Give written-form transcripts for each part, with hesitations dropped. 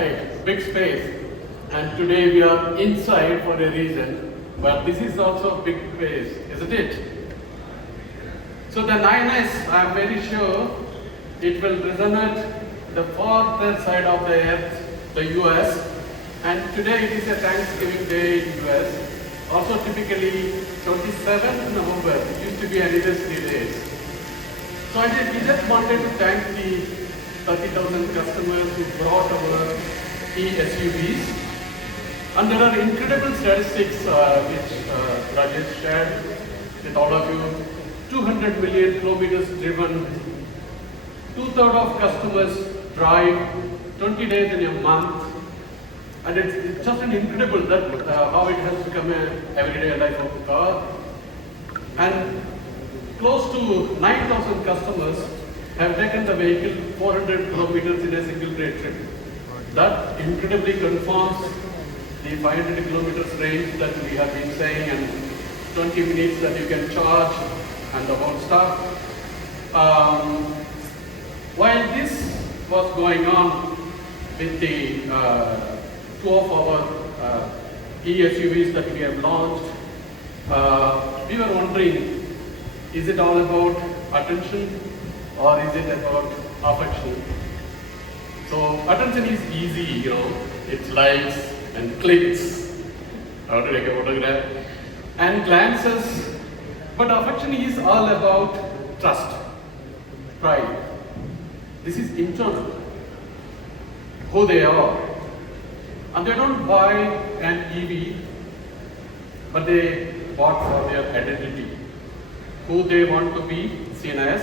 outside, big space, and today we are inside for a reason, but this is also big space, isn't it? So the 9S, I am very sure it will resonate the farther side of the earth, the US, and today it is a Thanksgiving Day in US. Also typically 27th November, it used to be anniversary days. So we just wanted to thank the 30,000 customers who brought our e-SUVs. And there are incredible statistics which Rajesh shared with all of you. 200 million kilometers driven, 2/3 of customers drive 20 days in a month. And it's just an incredible that how it has become a everyday life of the car. And close to 9,000 customers have taken the vehicle 400 kilometers in a single day trip. That incredibly confirms the 500 kilometers range that we have been saying, and 20 minutes that you can charge and the whole stuff. While this was going on with the two of our e-SUVs that we have launched, we were wondering, is it all about attention or is it about affection? So attention is easy, you know, it's likes and clicks, how to take a photograph, and glances, but affection is all about trust, pride. This is internal, who they are. And they don't buy an EV, but they bought for their identity, who they want to be seen as,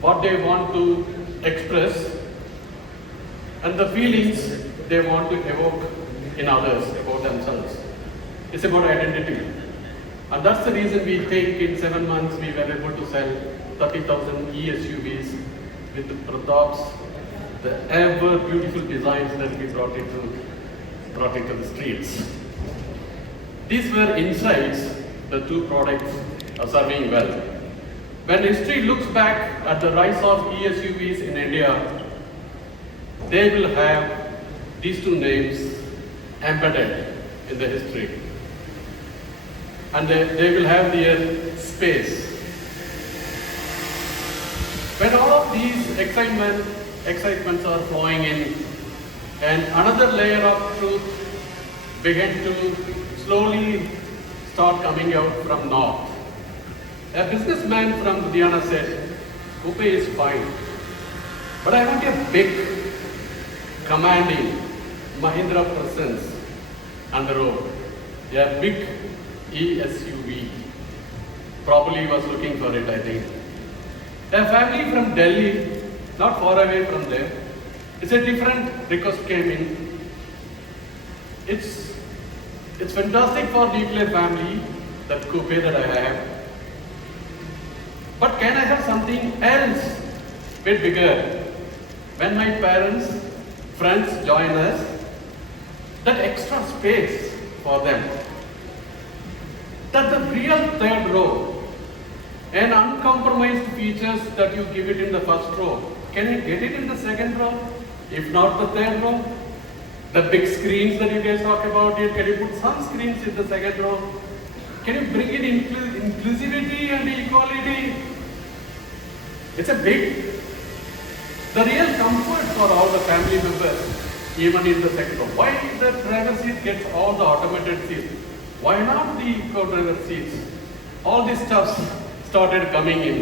what they want to express, and the feelings they want to evoke in others about themselves. It's about identity. And that's the reason we think in 7 months we were able to sell 30,000 e-SUVs with Pratap's, the ever beautiful designs that we brought into the streets. These were insights the two products are serving well. When history looks back at the rise of e-SUVs in India, they will have these two names embedded in the history. And they will have their space. When all of these excitements are flowing in, and another layer of truth began to slowly start coming out from north. A businessman from Ludhiana said, "Coupe is fine, but I want a big, commanding Mahindra presence on the road. A big e-SUV." Probably was looking for it, I think. A family from Delhi, not far away from there, it's a different request came in. It's fantastic for nuclear family, that coupe that I have. But can I have something else, bit bigger? When my parents, friends join us, that extra space for them. That the real third row, and uncompromised features that you give it in the first row, can you get it in the second row? If not the third row? The big screens that you guys talk about it, can you put some screens in the second row? Can you bring in inclusivity and equality? It's a big, the real comfort for all the family members, even in the second row. Why the driver seat gets all the automated seats? Why not the co-driver seats? All this stuff started coming in.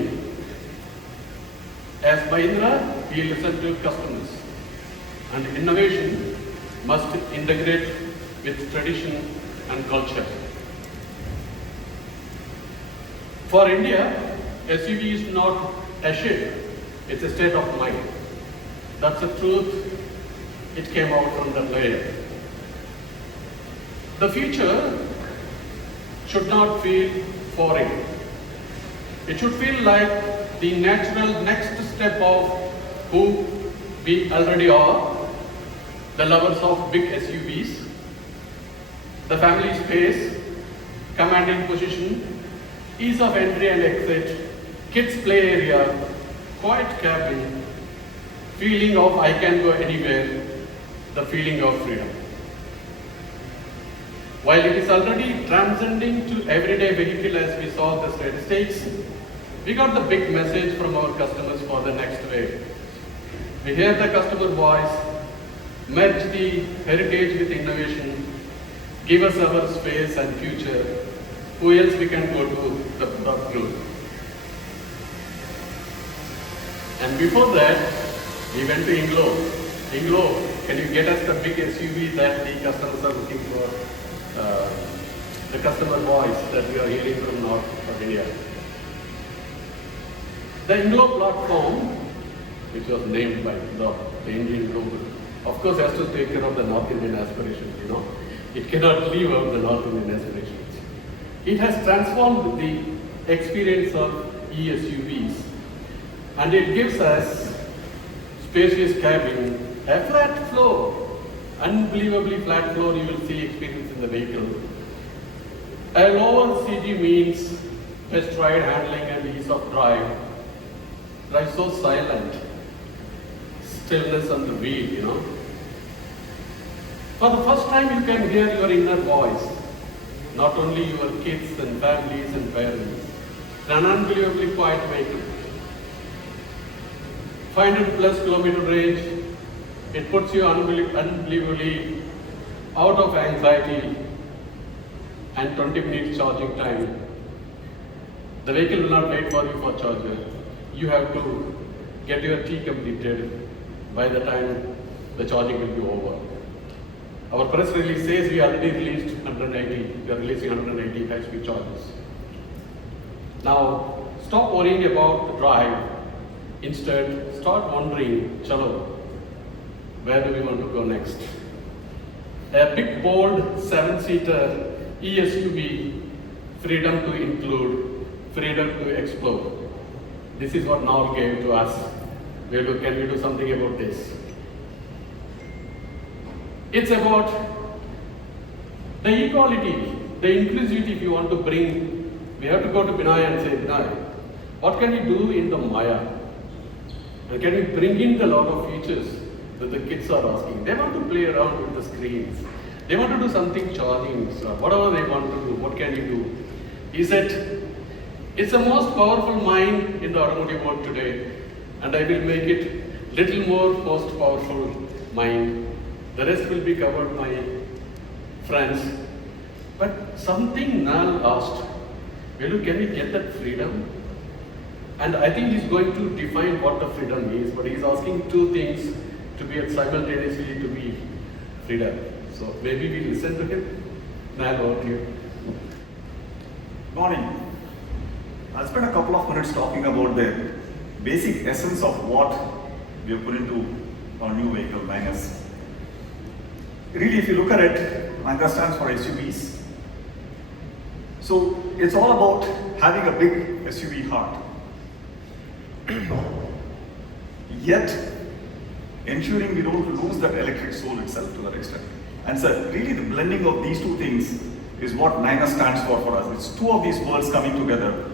As Mahindra, we listen to customers, and innovation must integrate with tradition and culture. For India, SUV is not a shape, it's a state of mind. That's the truth, it came out from the layer. The future should not feel foreign. It should feel like the natural next step of who we already are, the lovers of big SUVs, the family space, commanding position, ease of entry and exit, kids play area, quiet cabin, feeling of I can go anywhere, the feeling of freedom. While it is already transcending to everyday vehicle as we saw the statistics, we got the big message from our customers for the next wave. We hear the customer voice, merge the heritage with innovation, give us our space and future. Who else we can go to the group? And before that, we went to INGLO. INGLO, can you get us the big SUV that the customers are looking for? The customer voice that we are hearing from North of India. The INGLO platform, which was named by the Indian global, of course has to take care of the North Indian aspirations, you know. It cannot leave out the North Indian aspirations. It has transformed the experience of eSUVs, and it gives us spacious cabin, a flat floor, unbelievably flat floor you will see experience in the vehicle. A lower CG means best ride handling and ease of drive. Drive so silent, stillness on the wheel, you know. For the first time you can hear your inner voice, not only your kids and families and parents. It's an unbelievably quiet vehicle. 500 plus kilometer range, it puts you unbelievably out of anxiety, and 20 minutes charging time. The vehicle will not wait for you for charger. You have to get your tea completed by the time the charging will be over. Our press release says we already released 180, we are releasing 180 high-speed chargers. Now, stop worrying about the drive. Instead, start wondering, chalo, where do we want to go next? A big, bold, 7-seater eSUV, freedom to include, freedom to explore. This is what Noel gave to us. Can we do something about this? It's about the equality, the inclusivity we want to bring. We have to go to Binay and say, Binay, what can we do in the Maya? And can we bring in a lot of features that the kids are asking? They want to play around with the screens. They want to do something charging, so whatever they want to do, what can you do? He said, it's the most powerful mind in the automotive world today, and I will make it little more most powerful mind. The rest will be covered by friends. But something Nal asked, Velu, can we get that freedom? And I think he's going to define what the freedom is, but he's asking two things to be simultaneously to be freedom. So maybe we listen to him. Nal, over to you. Morning. I'll spend a couple of minutes talking about the basic essence of what we have put into our new vehicle, Minus. Really, if you look at it, Mahindra stands for SUVs. So it's all about having a big SUV heart. Yet, ensuring we don't lose that electric soul itself to that extent. And so, really the blending of these two things is what Minus stands for us. It's two of these worlds coming together.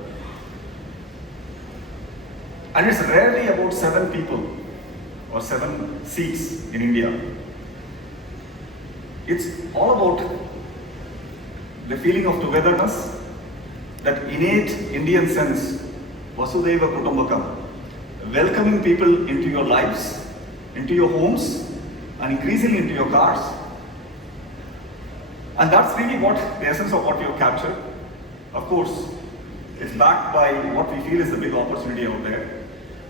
And it's rarely about 7 people or 7 seats in India. It's all about the feeling of togetherness, that innate Indian sense, Vasudhaiva Kutumbakam, welcoming people into your lives, into your homes, and increasingly into your cars. And that's really what the essence of what you have captured. Of course, it's backed by what we feel is the big opportunity out there.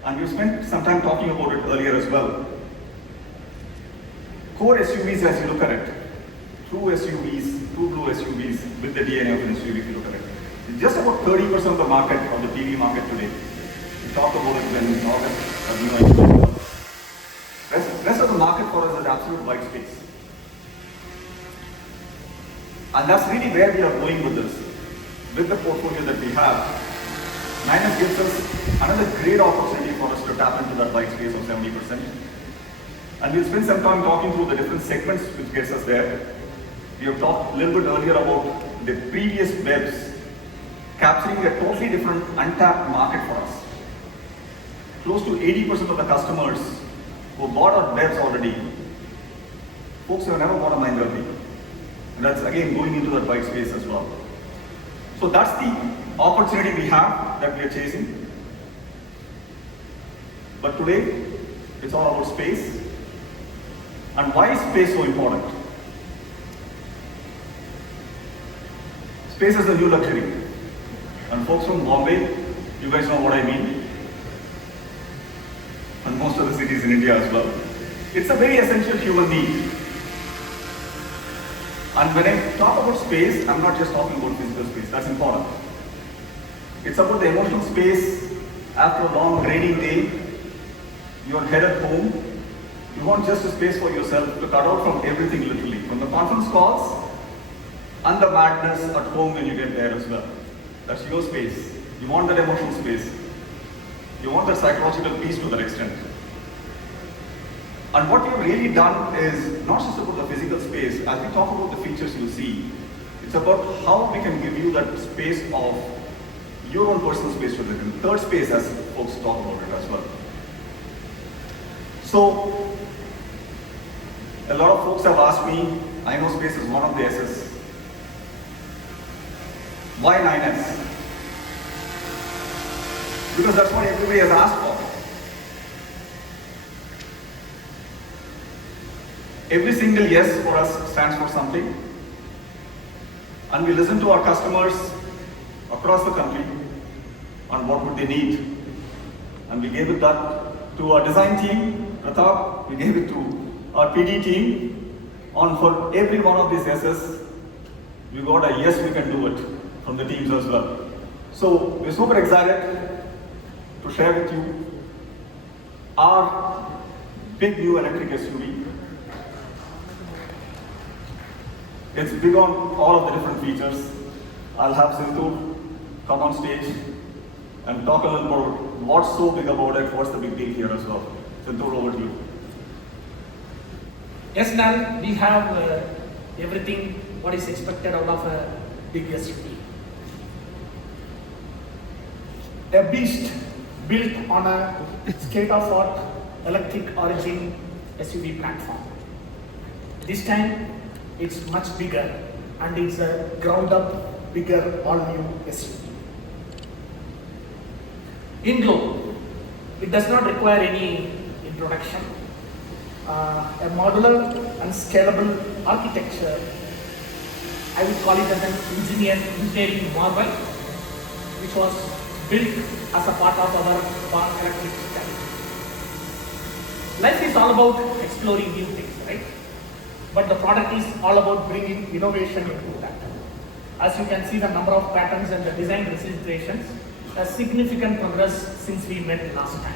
And we spent some time talking about it earlier as well. Core SUVs, as you look at it, true SUVs, true blue SUVs with the DNA of an SUV, if you look at it. It's just about 30% of the market, of the PV market today. We talked about it when in August, rest of the market for us is absolute white space. And that's really where we are going with this. With the portfolio that we have, Minus gives us another great opportunity for us to tap into that white space of 70%. And we'll spend some time talking through the different segments which gets us there. We have talked a little bit earlier about the previous BEVs capturing a totally different untapped market for us. Close to 80% of the customers who bought our BEVs already folks who have never bought a Mahindra bike. And that's again going into that bike space as well. So that's the opportunity we have that we are chasing. But today, it's all about space. And why is space so important? Space is the new luxury. And folks from Bombay, you guys know what I mean. And most of the cities in India as well. It's a very essential human need. And when I talk about space, I'm not just talking about physical space, that's important. It's about the emotional space after a long raining day, you're headed home, you want just a space for yourself to cut out from everything literally, from the conference calls and the madness at home when you get there as well. That's your space. You want that emotional space. You want that psychological peace to that extent. And what we've really done is not just about the physical space. As we talk about the features you see, it's about how we can give you that space of your own personal space to live in. Third space, as folks talk about it as well. So, a lot of folks have asked me, I know space is one of the S's. Why 9S? Because that's what everybody has asked for. Every single yes for us stands for something. And we listen to our customers across the country on what would they need. And we gave it that to our design team, Pratap, we gave it to our PD team. On for every one of these yeses, we got a yes, we can do it from the teams as well. So we're super excited to share with you our big new electric SUV. It's big on all of the different features. I'll have Sintur come on stage and talk a little about what's so big about it, what's the big deal here as well. Sintur, over to you. Yes, Nan, we have everything what is expected out of a big SUV. A beast built on a state-of-the-art electric origin SUV platform. This time, it's much bigger and it's a ground-up, bigger, all-new SUV. INGLO, it does not require any introduction. A modular and scalable architecture, I would call it as an engineering marvel, which was built as a part of our Born Electric strategy. Life is all about exploring new things, right? But the product is all about bringing innovation into that. As you can see, the number of patents and the design registrations, a significant progress since we met last time.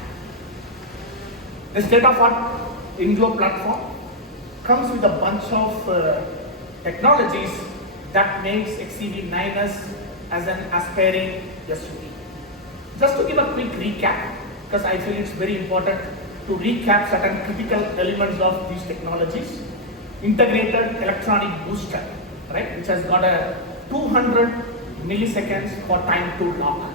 The state-of-the-art INGLO platform comes with a bunch of technologies that makes XEV 9S as an aspiring SUV. Just to give a quick recap, because I feel it's very important to recap certain critical elements of these technologies. Integrated electronic booster, right, which has got a 200 milliseconds for time to lock,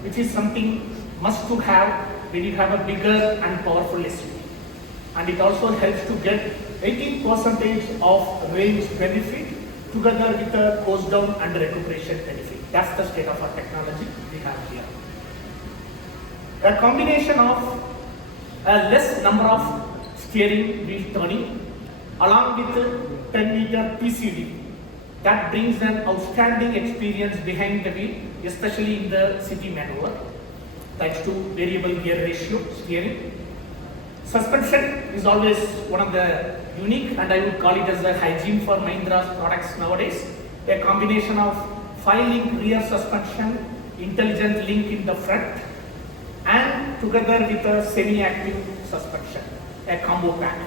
which is something must to have when you have a bigger and powerful SUV. And it also helps to get 18% of range benefit together with a coast down and recuperation benefit. That's the state-of-the-art technology we have here. A combination of a less number of steering wheel turning along with 10-meter PCD that brings an outstanding experience behind the wheel, especially in the city maneuver. Thanks to variable gear ratio steering. Suspension is always one of the unique, and I would call it as a hygiene for Mahindra's products nowadays. A combination of 5-link rear suspension, intelligent link in the front, and together with a semi-active suspension, a combo pack.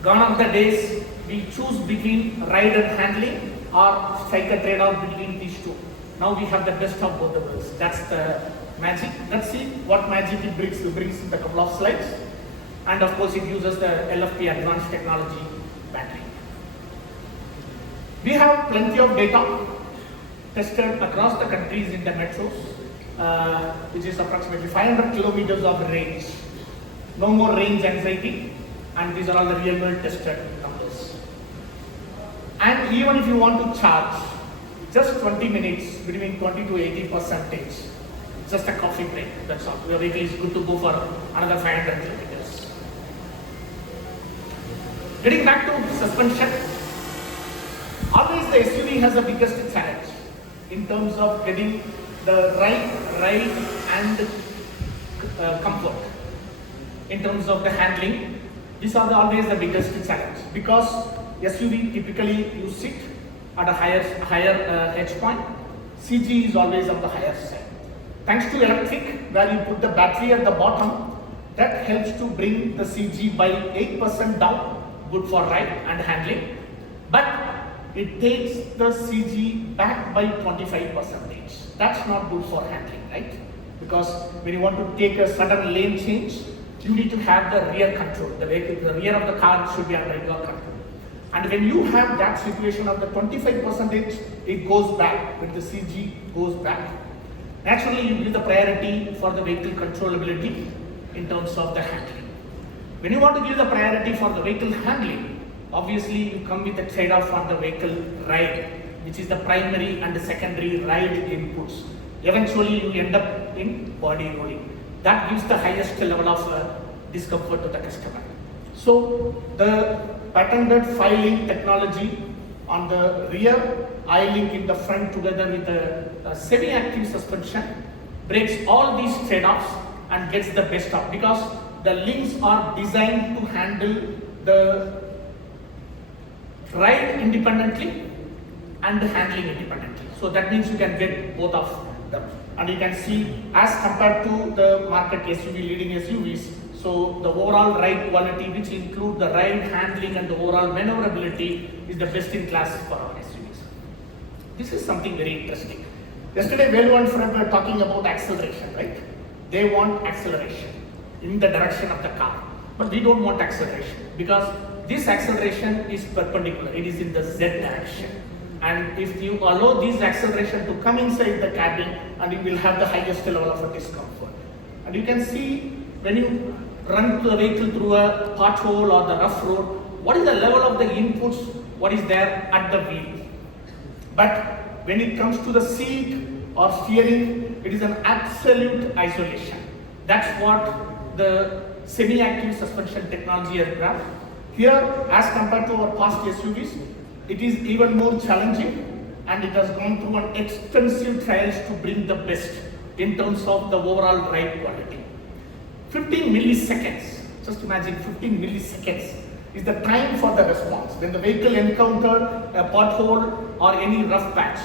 Gone are the days we choose between ride and handling or strike a trade-off between these two. Now we have the best of both the worlds. That's the magic. Let's see what magic it brings in a couple of slides. And of course it uses the LFP advanced technology battery. We have plenty of data tested across the countries in the metros, which is approximately 500 kilometers of range. No more range anxiety, and these are all the real world tested numbers. And even if you want to charge, just 20 minutes, between 20 to 80%, just a coffee break, that's all. Your vehicle is good to go for another 500 kilometers. Getting back to suspension, always the SUV has the biggest challenge in terms of getting the right ride and comfort. In terms of the handling, these are always the biggest challenge, because SUV typically you sit at a higher edge point. CG is always on the higher side. Thanks to electric, where you put the battery at the bottom, that helps to bring the CG by 8% down, good for ride and handling. But it takes the CG back by 25%. That's not good for handling, right? Because when you want to take a sudden lane change, you need to have the rear control. The rear of the car should be under your control. And when you have that situation of the 25%, it goes back, when the CG goes back. Naturally, you give the priority for the vehicle controllability in terms of the handling. When you want to give the priority for the vehicle handling, obviously you come with a trade-off on the vehicle ride, which is the primary and the secondary ride inputs. Eventually, you end up in body rolling. That gives the highest level of discomfort to the customer. So, the patented filing technology on the rear, I-link in the front together with a semi-active suspension breaks all these trade-offs and gets the best of, because the links are designed to handle the ride independently and the handling independently. So that means you can get both of them. And you can see, as compared to the market SUV, leading SUVs, so the overall ride quality, which include the ride handling and the overall maneuverability, is the best in class for our SUVs. This is something very interesting. Yesterday, Velu and Fred were talking about acceleration, right? They want acceleration in the direction of the car, but we don't want acceleration, because this acceleration is perpendicular. It is in the Z direction. And if you allow this acceleration to come inside the cabin, and you will have the highest level of discomfort. And you can see when you run the vehicle through a pothole or the rough road, what is the level of the inputs, what is there at the wheel. But when it comes to the seat or steering, it is an absolute isolation. That's what the semi-active suspension technology has brought. Here, as compared to our past SUVs, it is even more challenging, and it has gone through an extensive trials to bring the best in terms of the overall ride quality. 15 milliseconds, just imagine 15 milliseconds is the time for the response. When the vehicle encountered a pothole or any rough patch,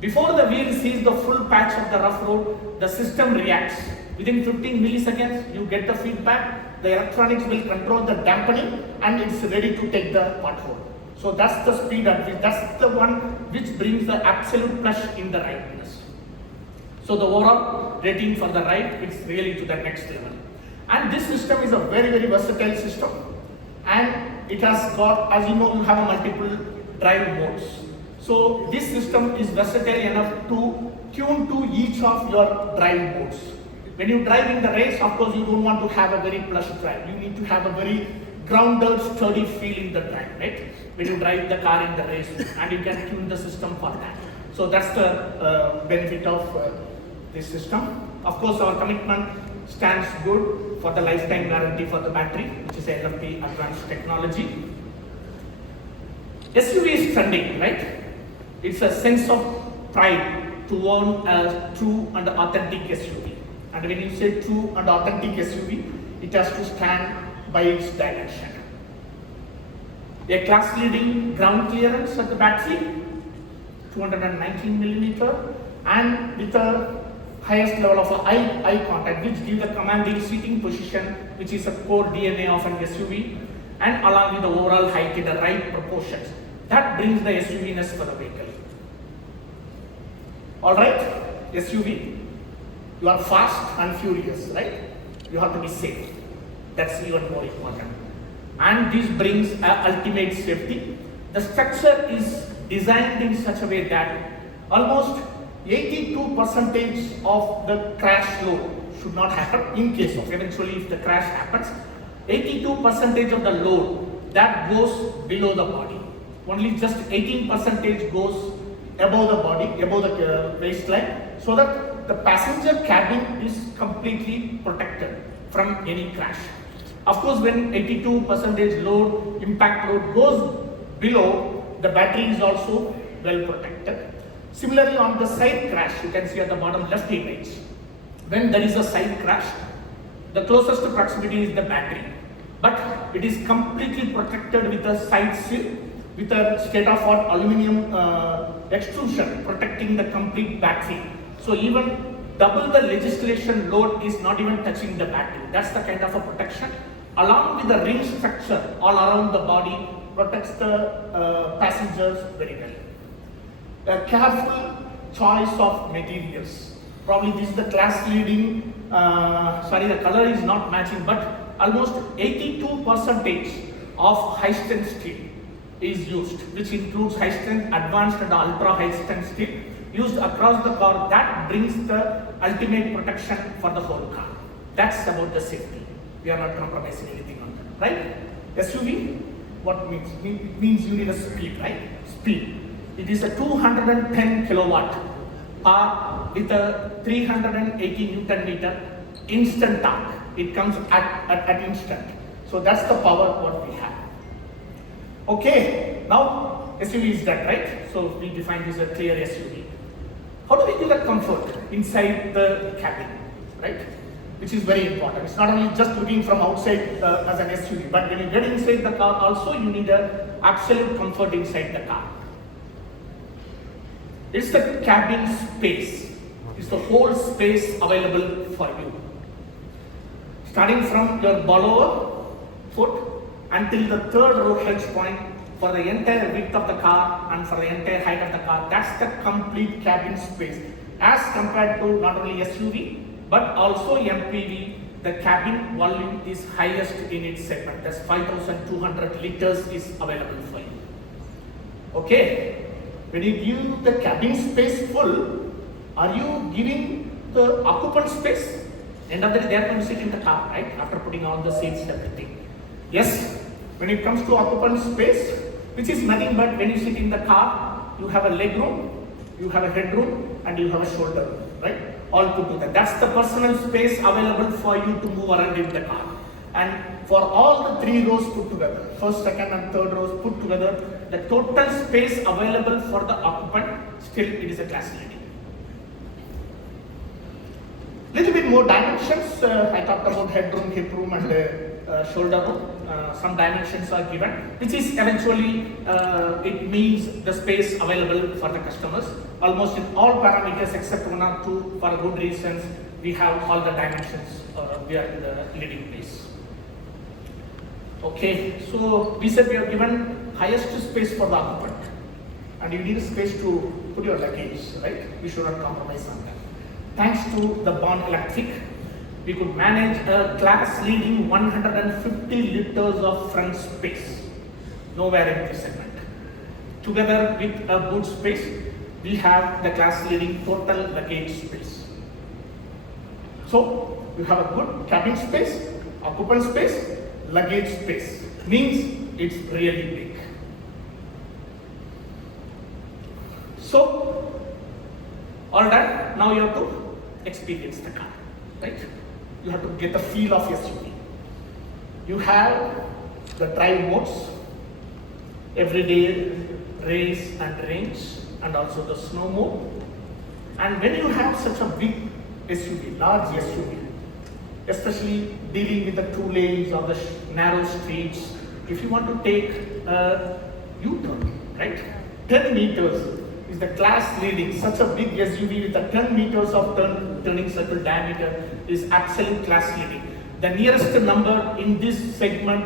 before the wheel sees the full patch of the rough road, the system reacts. Within 15 milliseconds, you get the feedback, the electronics will control the dampening, and it's ready to take the pothole. So that's the speed at which, that's the one which brings the absolute plus in the rideness. So the overall rating for the ride is really to the next level. And this system is a very, very versatile system. And it has got, as you know, you have a multiple drive modes. So this system is versatile enough to tune to each of your drive modes. When you drive in the race, of course, you don't want to have a very plush drive. You need to have a very grounded, sturdy feel in the drive, right? When you drive the car in the race, and you can tune the system for that. So that's the benefit of this system. Of course, our commitment stands good for the lifetime guarantee for the battery, which is LFP advanced technology. SUV is trending, right? It's a sense of pride to own a true and authentic SUV. And when you say true and authentic SUV, it has to stand by its dimension. A class-leading ground clearance at the battery, 219 millimeter, and with the highest level of eye contact, which gives the commanding seating position, which is a core DNA of an SUV, and along with the overall height in the right proportions. That brings the SUV-ness for the vehicle. Alright, SUV. You are fast and furious, right? You have to be safe. That's even more important. And this brings ultimate safety. The structure is designed in such a way that almost 82% of the crash load should not happen. In case of eventually if the crash happens, 82% of the load that goes below the body. only just 18% goes above the body, above the waistline, so that the passenger cabin is completely protected from any crash. Of course, when 82% load, impact load goes below, the battery is also well protected. Similarly, on the side crash, you can see at the bottom left image, when there is a side crash, the closest proximity is the battery, but it is completely protected with a side seal, with a state-of-art aluminum extrusion protecting the complete battery. So even double the legislation load is not even touching the battery. That's the kind of a protection. Along with the ring structure all around the body, protects the passengers very well. A careful choice of materials. Probably this is the class leading, the color is not matching, but almost 82% of high strength steel is used, which includes high strength, advanced and ultra high strength steel used across the car. That brings the ultimate protection for the whole car. That's about the safety. We are not compromising anything on that, right? SUV, what means? It means you need a speed, right? Speed. It is a 210 kilowatt car with a 380 Newton meter instant torque. It comes at instant. So that's the power what we have. Okay, now SUV is that, right? So we define this as a clear SUV. How do we do the comfort inside the cabin, right? Which is very important. It's not only just looking from outside as an SUV, but when you get inside the car also you need a absolute comfort inside the car. It's the cabin space. It's the whole space available for you. Starting from your borrower foot until the third row hedge point for the entire width of the car and for the entire height of the car. That's the complete cabin space. As compared to not only SUV, but also MPV, the cabin volume is highest in its segment. That's 5,200 liters is available for you. Okay, when you give the cabin space full, are you giving the occupant space? End of the day, they are going to sit in the car, right? After putting all the seats and everything. Yes, when it comes to occupant space, which is nothing but when you sit in the car, you have a leg room, you have a headroom, and you have a shoulder room, right? All put together. That's the personal space available for you to move around in the car. And for all the three rows put together, first, second, and third rows put together, the total space available for the occupant, still it is a class leading. Little bit more dimensions. I talked about headroom, hip room, and shoulder room. Some dimensions are given, which is eventually it means the space available for the customers. Almost in all parameters except one or two, for good reasons, we have all the dimensions. We are in the leading place. Okay, so we said we are given highest space for the occupant, and you need a space to put your luggage, right? We should not compromise on that. Thanks to the Born Electric, we could manage a class leading 150 liters of front space. Nowhere in this segment. Together with a boot space, we have the class leading total luggage space. So you have a good cabin space, occupant space, luggage space. Means it's really big. So all that, now you have to experience the car, right? You have to get the feel of SUV. You have the drive modes, everyday, race and range, and also the snow mode. And when you have such a big SUV, large SUV, especially dealing with the 2 lanes or the narrow streets, if you want to take a U-turn, right? 10 meters is the class leading. Such a big SUV with a 10 meters of turning circle diameter is absolute class leading. The nearest number in this segment,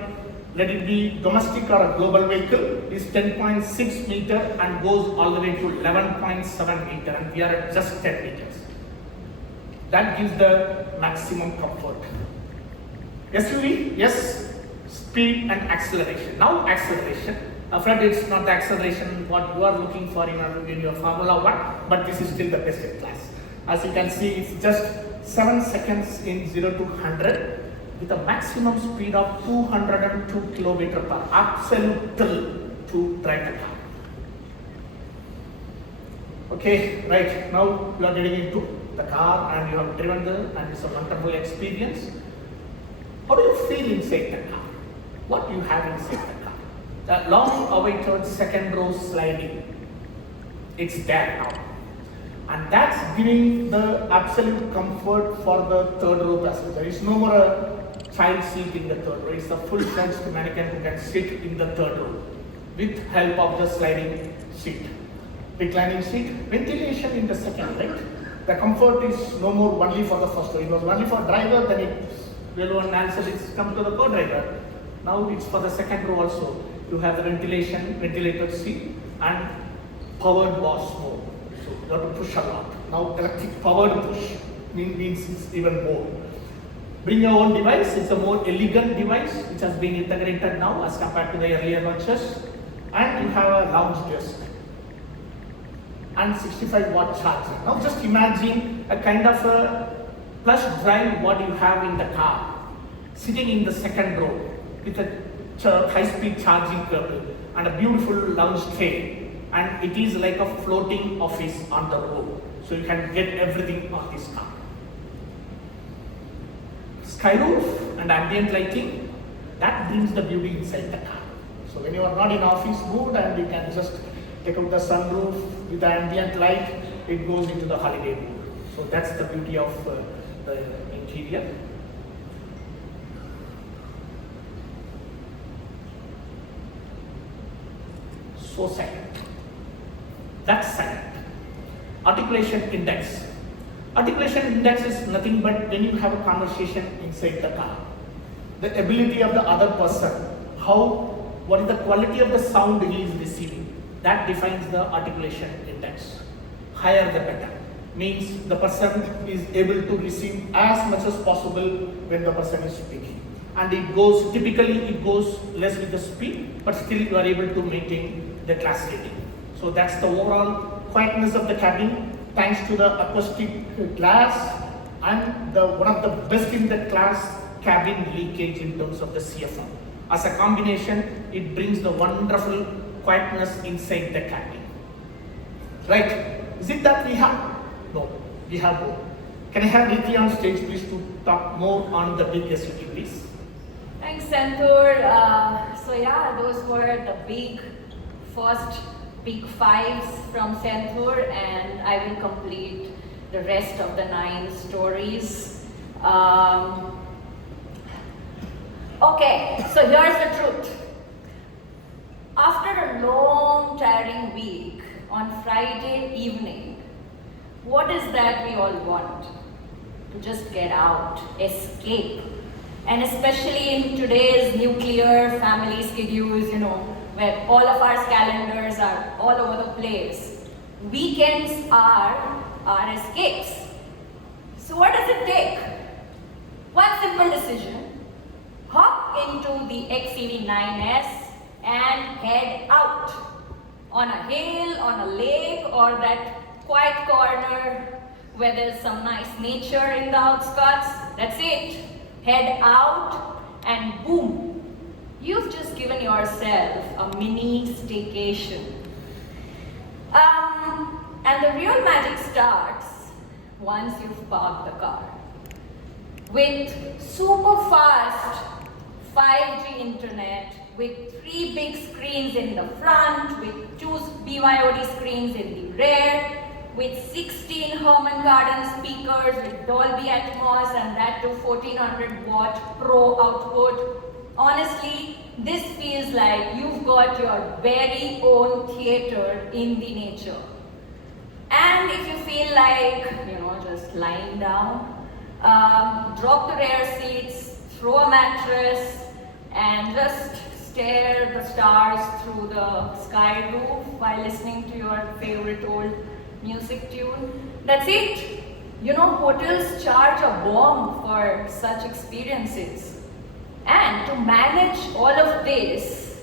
let it be domestic or a global vehicle, is 10.6 meter and goes all the way to 11.7 meter, and we are at just 10 meters. That gives the maximum comfort. SUV, yes, speed and acceleration. Now acceleration. Afraid it's not the acceleration what you are looking for in your Formula 1, but this is still the best in class. As you can see, it's just 7 seconds in 0 to 100 with a maximum speed of 202 km per absolute thrill, to drive the car. Okay, right, now you are getting into the car and you have driven and it's a wonderful experience. How do you feel inside the car? What do you have inside the car? The long awaited second row sliding, it's there now. And that's giving the absolute comfort for the third row passenger. There is no more a child seat in the third row. It's a full-fledged mannequin who can sit in the third row with help of the sliding seat. Reclining seat, ventilation in the second, right? The comfort is no more only for the first row. It was only for driver, then it's well one answer, it's come to the co-driver. Now it's for the second row also. You have the ventilated seat and powered wash mode. So you have to push a lot. Now electric powered push means it's even more. Bring your own device, it's a more elegant device which has been integrated now as compared to the earlier launches. And you have a lounge desk and 65-watt charger. Now just imagine a kind of a plush drive what you have in the car, sitting in the second row with a high-speed charging cable and a beautiful lounge tray, and it is like a floating office on the road. So you can get everything on this car. Skyroof and ambient lighting, that brings the beauty inside the car. So when you are not in office mood and you can just take out the sunroof with the ambient light, it goes into the holiday mood. So that's the beauty of the interior. So silent. That's silent. Articulation index. Articulation index is nothing but when you have a conversation inside the car. The ability of the other person, what is the quality of the sound he is receiving, that defines the articulation index. Higher the better. Means the person is able to receive as much as possible when the person is speaking. And typically it goes less with the speed, but still you are able to maintain the class rating. So that's the overall quietness of the cabin, thanks to the acoustic glass and one of the best in the class cabin leakage in terms of the CFM. As a combination, it brings the wonderful quietness inside the cabin. Right? Is it that we have? No, we have more. Can I have Niti on stage, please, to talk more on the big SUV, please? Thanks, Santur. So yeah, those were the first big fives from Santur, and I will complete the rest of the 9 stories. Okay, so here's the truth. After a long, tiring week, on Friday evening, what is that we all want? To just get out, escape. And especially in today's nuclear family schedules, where all of our calendars are all over the place, weekends are our escapes. So what does it take? One simple decision. Hop into the XEV 9S and head out. On a hill, on a lake, or that quiet corner where there's some nice nature in the outskirts. That's it. Head out and boom, you've just given yourself a mini staycation. And the real magic starts once you've parked the car. With super fast 5G internet, with 3 big screens in the front, with 2 BYOD screens in the rear, with 16 Harman Kardon speakers with Dolby Atmos and that to 1400 watt pro output. Honestly, this feels like you've got your very own theater in the nature. And if you feel like, just lying down, drop the rear seats, throw a mattress, and just stare at the stars through the sky roof while listening to your favorite old music tune. That's it. Hotels charge a bomb for such experiences. And to manage all of this,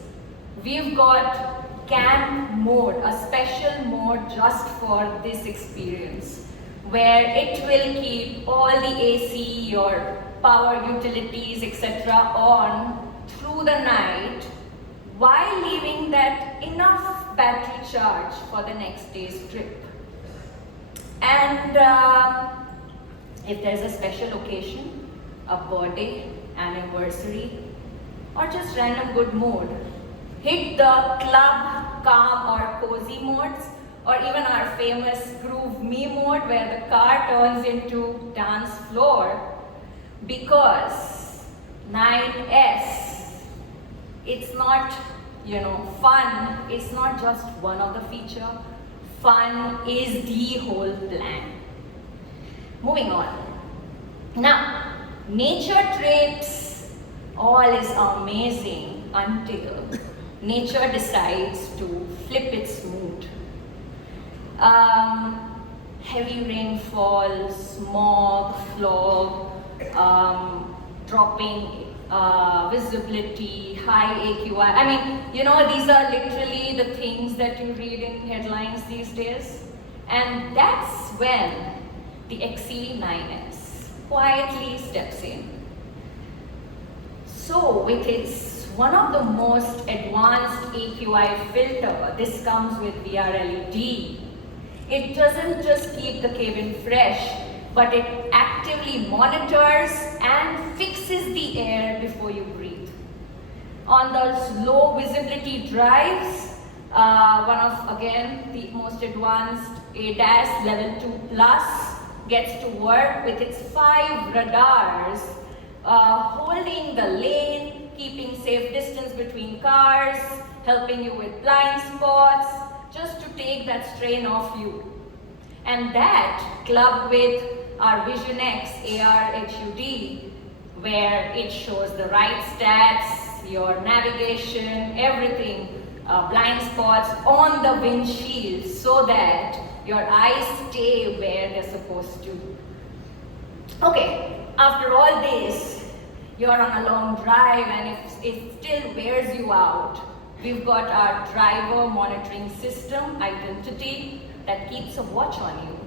we've got camp mode, a special mode just for this experience, where it will keep all the AC, your power utilities, etc. on through the night while leaving that enough battery charge for the next day's trip. And if there's a special occasion, a birthday, anniversary, or just random good mood, hit the club, calm or cozy modes, or even our famous groove me mode where the car turns into dance floor, because 9S, it's not, fun, it's not just one of the feature, fun is the whole plan. Moving on. Now, nature traits, all is amazing until nature decides to flip its mood. Heavy rainfall, smog, fog, dropping visibility, high AQI. I mean, these are literally the things that you read in headlines these days. And that's when the XEV 9S quietly steps in. So with its one of the most advanced AQI filter, this comes with VRLED. It doesn't just keep the cabin fresh, but it actively monitors and fixes the air before you breathe. On those low visibility drives, one of, again, the most advanced ADAS Level 2 Plus gets to work with its 5 radars, holding the lane, keeping safe distance between cars, helping you with blind spots, just to take that strain off you. And that, clubbed with our Vision X AR HUD, where it shows the right stats, your navigation, everything, blind spots on the windshield, so that your eyes stay where they're supposed to. Okay, after all this, you're on a long drive and if it still wears you out, we've got our driver monitoring system, Identity, that keeps a watch on you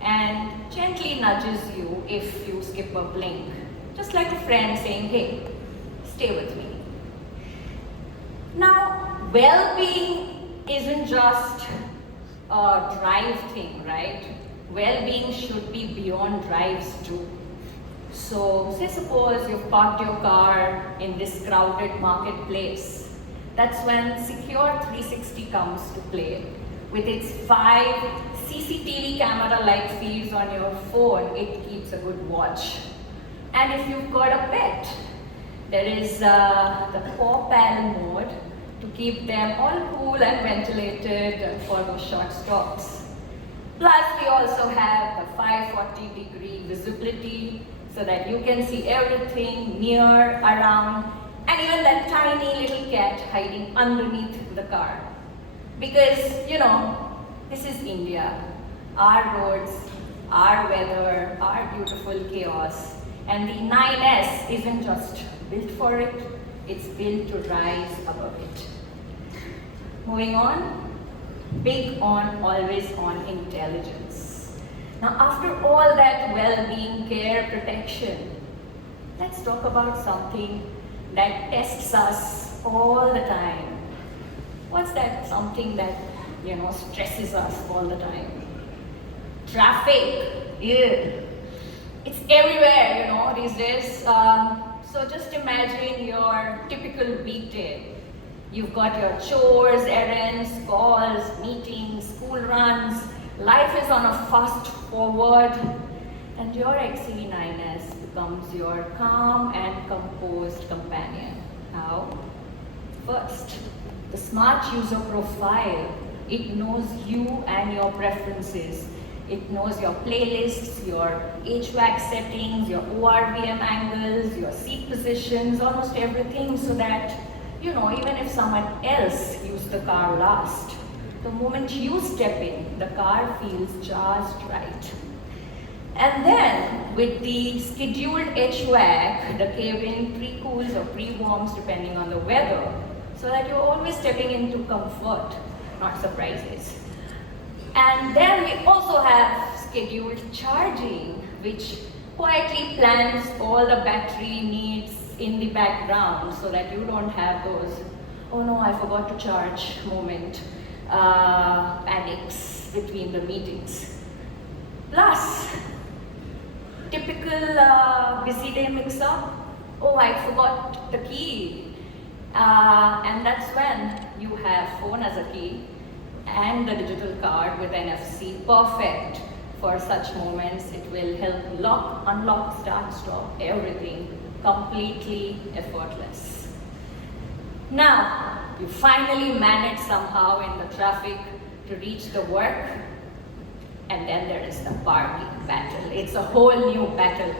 and gently nudges you if you skip a blink. Just like a friend saying, hey, stay with me. Now, well-being isn't just a drive thing, right? Well-being should be beyond drives too. So, say suppose you've parked your car in this crowded marketplace. That's when Secure 360 comes to play. With its 5 CCTV camera-like feeds on your phone, it keeps a good watch. And if you've got a pet, there is the paw pal mode to keep them all cool and ventilated for those short stops. Plus, we also have the 540-degree visibility so that you can see everything near, around, and even that tiny little cat hiding underneath the car. Because, this is India. Our roads, our weather, our beautiful chaos. And the 9S isn't just built for it, it's built to rise above it. Moving on, big on, always on intelligence. Now, after all that well-being, care, protection, let's talk about something that tests us all the time. What's that something that, stresses us all the time? Traffic. Yeah. It's everywhere, these days. So just imagine your typical weekday. You've got your chores, errands, calls, meetings, school runs. Life is on a fast forward, and your XEV 9S becomes your calm and composed companion. How? First, the smart user profile. It knows you and your preferences. It knows your playlists, your HVAC settings, your ORVM angles, your seat positions, almost everything, so that, even if someone else used the car last, the moment you step in, the car feels just right. And then, with the scheduled HVAC, the cabin pre-cools or pre-warms depending on the weather, so that you're always stepping into comfort, not surprises. And then we also have scheduled charging, which quietly plans all the battery needs in the background so that you don't have those, oh no, I forgot to charge moment, panics between the meetings. Plus, typical busy day mix-up, oh, I forgot the key. And that's when you have phone as a key and the digital card with NFC, perfect for such moments. It will help lock, unlock, start, stop, everything completely effortless. Now, you finally manage somehow in the traffic to reach the work, and then there is the parking battle. It's a whole new battle.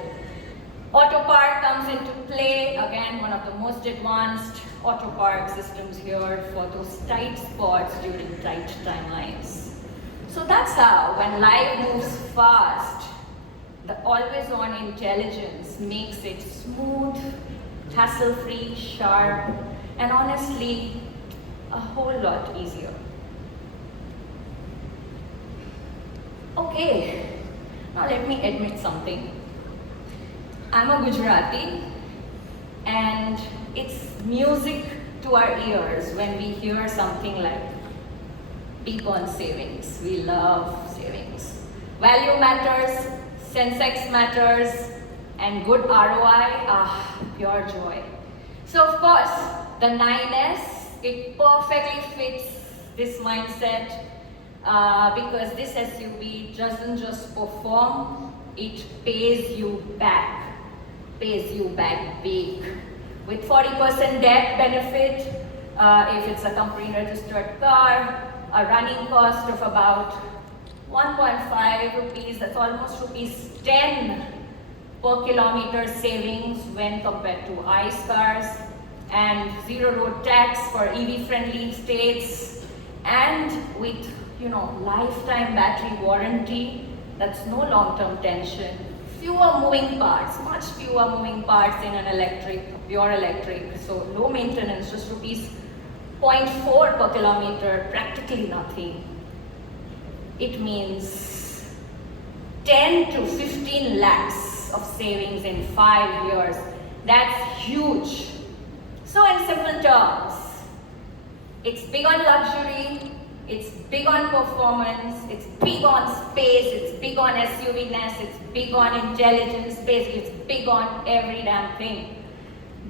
Auto park comes into play, again one of the most advanced auto park systems here for those tight spots during tight timelines. So that's how, when life moves fast, the always-on intelligence makes it smooth, hassle-free, sharp, and honestly, a whole lot easier. Okay, now let me admit something. I'm a Gujarati, and it's music to our ears when we hear something like deep on savings. We love savings. Value matters, Sensex matters, and good ROI, pure joy. So of course, the 9S, it perfectly fits this mindset because this SUV doesn't just perform, it pays you back big. With 40% debt benefit, if it's a company registered car, a running cost of about 1.5 rupees, that's almost rupees 10 per kilometer savings when compared to ICE cars, and zero road tax for EV friendly states, and with lifetime battery warranty, that's no long-term tension. Fewer moving parts, much fewer moving parts in an electric, pure electric, so low maintenance, just rupees 0.4 per kilometer, practically nothing. It means 10 to 15 lakhs of savings in 5 years. That's huge. So in simple terms, it's big on luxury, it's big on performance, it's big on space, it's big on SUV-ness, it's big on intelligence, basically it's big on every damn thing.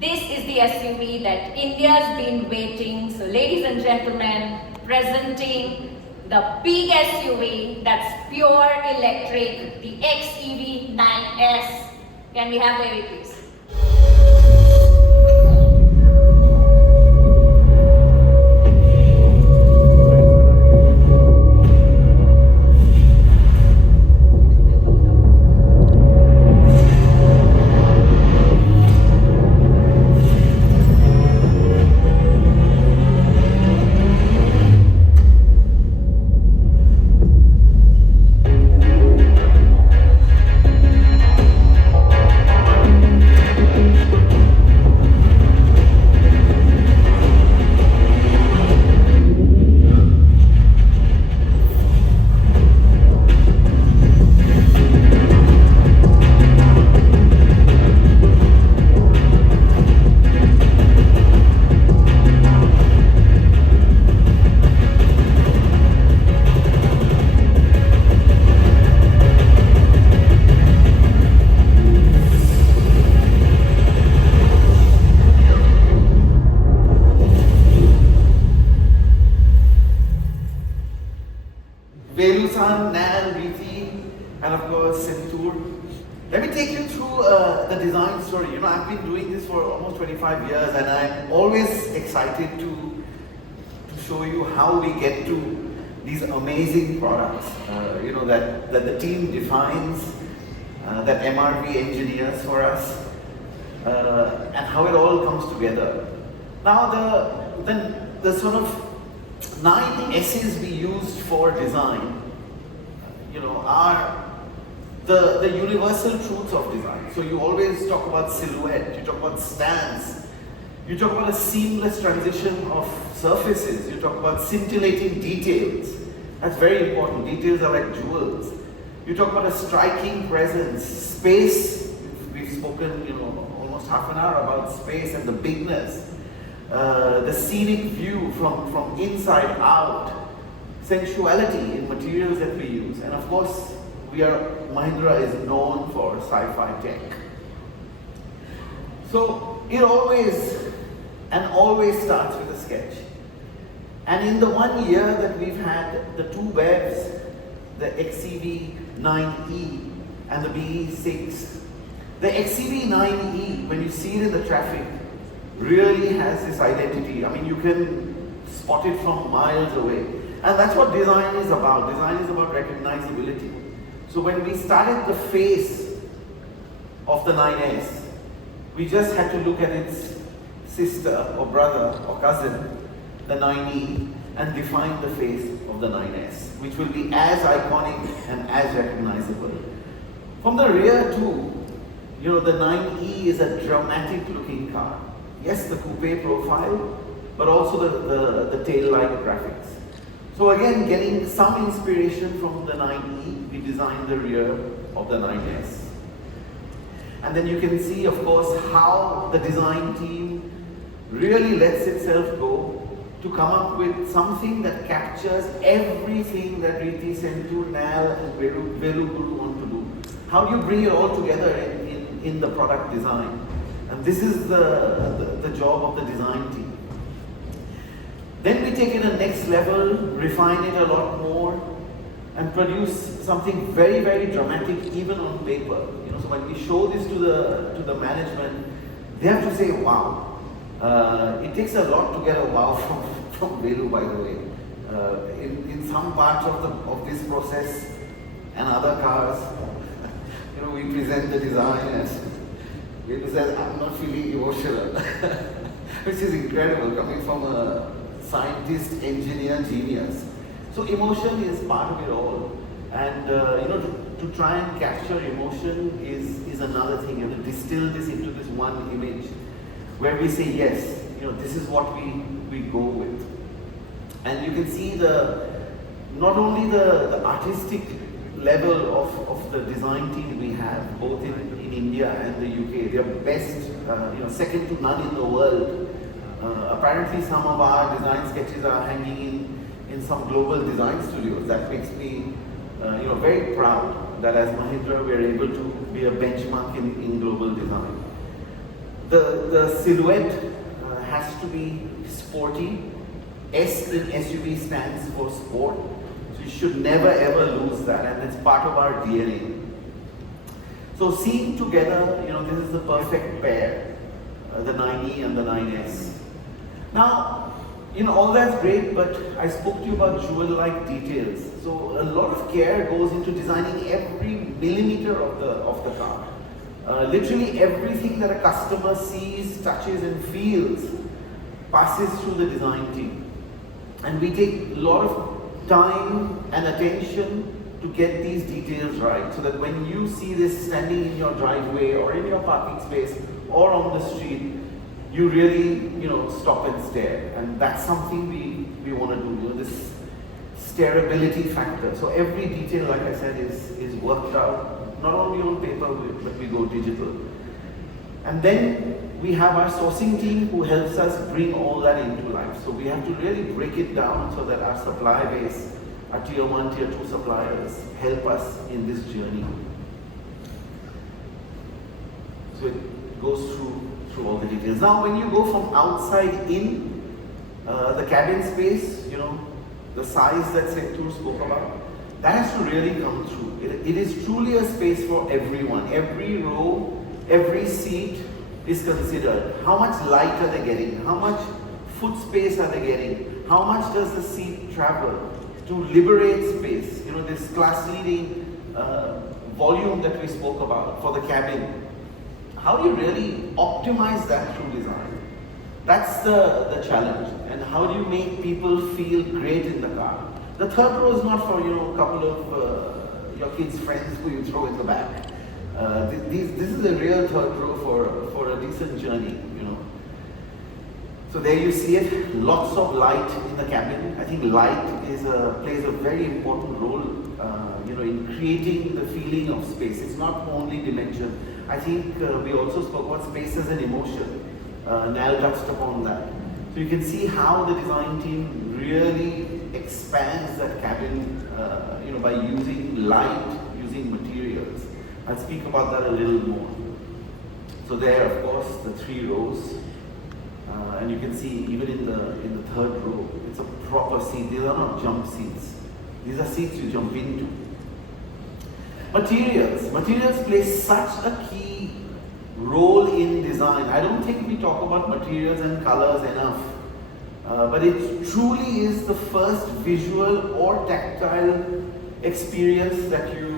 This is the SUV that India's been waiting. So ladies and gentlemen, presenting the big SUV that's pure electric, the XEV 9S. Can we have the AV please? And of course Centur. Let me take you through the design story. I've been doing this for almost 25 years and I'm always excited to show you how we get to these amazing products, that the team defines, that MRV engineers for us, and how it all comes together. Now the sort of 9 S's we used for design, are the universal truths of design. So you always talk about silhouette, you talk about stance, you talk about a seamless transition of surfaces, you talk about scintillating details. That's very important. Details are like jewels. You talk about a striking presence, space. We've spoken, almost half an hour about space and the bigness. the scenic view from inside out, sensuality in materials that we use, and of course, Mahindra is known for sci-fi tech. So it always starts with a sketch. And in the 1 year that we've had the two BEVs, the XEV 9e and the BE6, the XEV 9e, when you see it in the traffic, really has this identity. I mean, you can spot it from miles away. And that's what design is about. Design is about recognizability. So when we started the face of the 9S, we just had to look at its sister or brother or cousin, the 9e, and define the face of the 9S, which will be as iconic and as recognizable. From the rear too, the 9e is a dramatic looking car. Yes, the coupe profile, but also the tail light graphics. So again, getting some inspiration from the 9e, we designed the rear of the 9S. And then you can see, of course, how the design team really lets itself go to come up with something that captures everything that Riti, Senthur, Nal and Velu Guru want to do. How do you bring it all together in the product design? And this is the job of the design team. Then we take it a next level, refine it a lot more, and produce something very, very dramatic even on paper. So when we show this to the management, they have to say, wow. It takes a lot to get a wow from Velu, by the way. In some parts of this process and other cars, we present the design and Velu says, I'm not feeling emotional, which is incredible coming from a scientist, engineer, genius. So emotion is part of it all. And to try and capture emotion is another thing. You have to distill this into this one image where we say, yes, this is what we go with. And you can see not only the artistic level of the design team we have, both in India and the UK. They are best, second to none in the world. Apparently some of our design sketches are hanging in some global design studios. That makes me very proud that as Mahindra we are able to be a benchmark in global design. The silhouette has to be sporty. S in SUV stands for sport. So you should never ever lose that, and it's part of our DNA. So seen together, this is the perfect pair, the 9e and the 9S. Now, all that's great, but I spoke to you about jewel-like details. So a lot of care goes into designing every millimeter of the car. Literally everything that a customer sees, touches and feels passes through the design team. And we take a lot of time and attention to get these details right, so that when you see this standing in your driveway or in your parking space or on the street, you really, stop and stare. And that's something we want to do, this stareability factor. So every detail, like I said, is worked out, not only on paper, but we go digital. And then we have our sourcing team who helps us bring all that into life. So we have to really break it down so that our supply base, our tier 1, tier 2 suppliers help us in this journey. So it goes through all the details. Now when you go from outside in, the cabin space, the size that Senthur spoke about, that has to really come through. It is truly a space for everyone. Every row, every seat is considered. How much light are they getting? How much foot space are they getting? How much does the seat travel to liberate space? This class-leading volume that we spoke about for the cabin. How do you really optimize that through design? That's the challenge. And how do you make people feel great in the car? The third row is not for a couple of your kids' friends who you throw in the back. This is a real third row for a decent journey, So there you see it, lots of light in the cabin. I think light plays a very important role, in creating the feeling of space. It's not only dimension. I think we also spoke about space as an emotion. Nal touched upon that. So you can see how the design team really expands that cabin, by using light, using materials. I'll speak about that a little more. So there, of course, the 3 rows, and you can see even in the 3rd row, it's a proper seat. These are not jump seats. These are seats you jump into. Materials play such a key role in design. I don't think we talk about materials and colors enough, but it truly is the first visual or tactile experience that you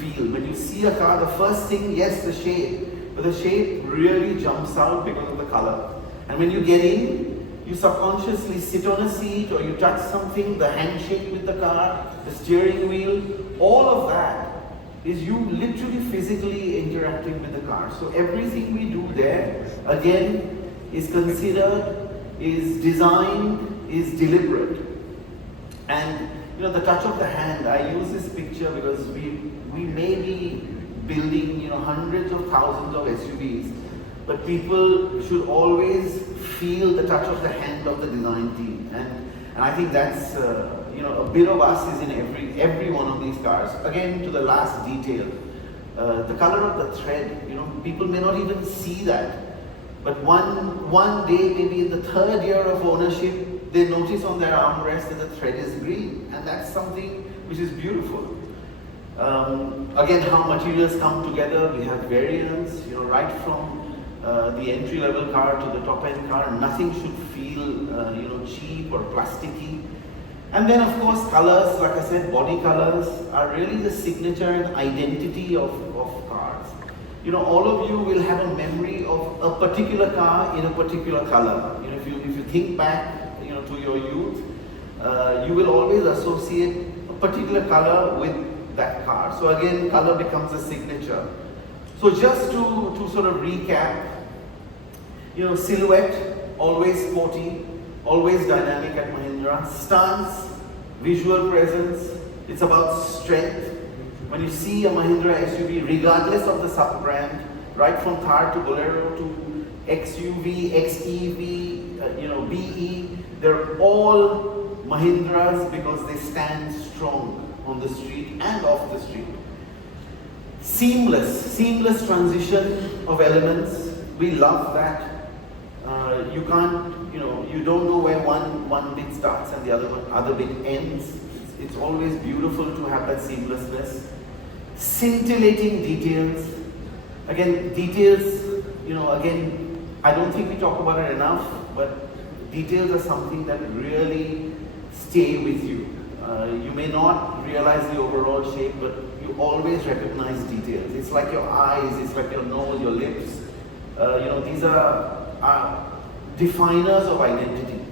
feel. When you see a car, the first thing, yes, the shape, but the shape really jumps out because of the color. And when you get in, you subconsciously sit on a seat or you touch something, the handshake with the car, the steering wheel, all of that is you literally physically interacting with the car. So everything we do there, again, is considered, is designed, is deliberate. And the touch of the hand, I use this picture because we may be building hundreds of thousands of SUVs, but people should always feel the touch of the hand of the design team. And I think that's a bit of us is in every one of these cars. Again, to the last detail, the color of the thread. People may not even see that, but one day, maybe in the 3rd year of ownership, they notice on their armrest that the thread is green, and that's something which is beautiful. Again, how materials come together. We have variants, right from the entry-level car to the top-end car. Nothing should feel, cheap or plasticky. And then, of course, colors. Like I said, body colors are really the signature and identity of cars. All of you will have a memory of a particular car in a particular color. If you think back, to your youth, you will always associate a particular color with that car. So again, color becomes a signature. So just to sort of recap, silhouette, always sporty, always dynamic at Mahindra. Stance, visual presence, it's about strength. When you see a Mahindra SUV, regardless of the sub-brand, right from Thar to Bolero to XUV, XEV, BE, they're all Mahindras because they stand strong on the street and off the street. Seamless transition of elements. We love that. You can't, you don't know where one bit starts and the other bit ends. It's always beautiful to have that seamlessness. Scintillating details. Again, details, again, I don't think we talk about it enough, but details are something that really stay with you. You may not realize the overall shape, but you always recognize details. It's like your eyes, it's like your nose, your lips. These are definers of identity.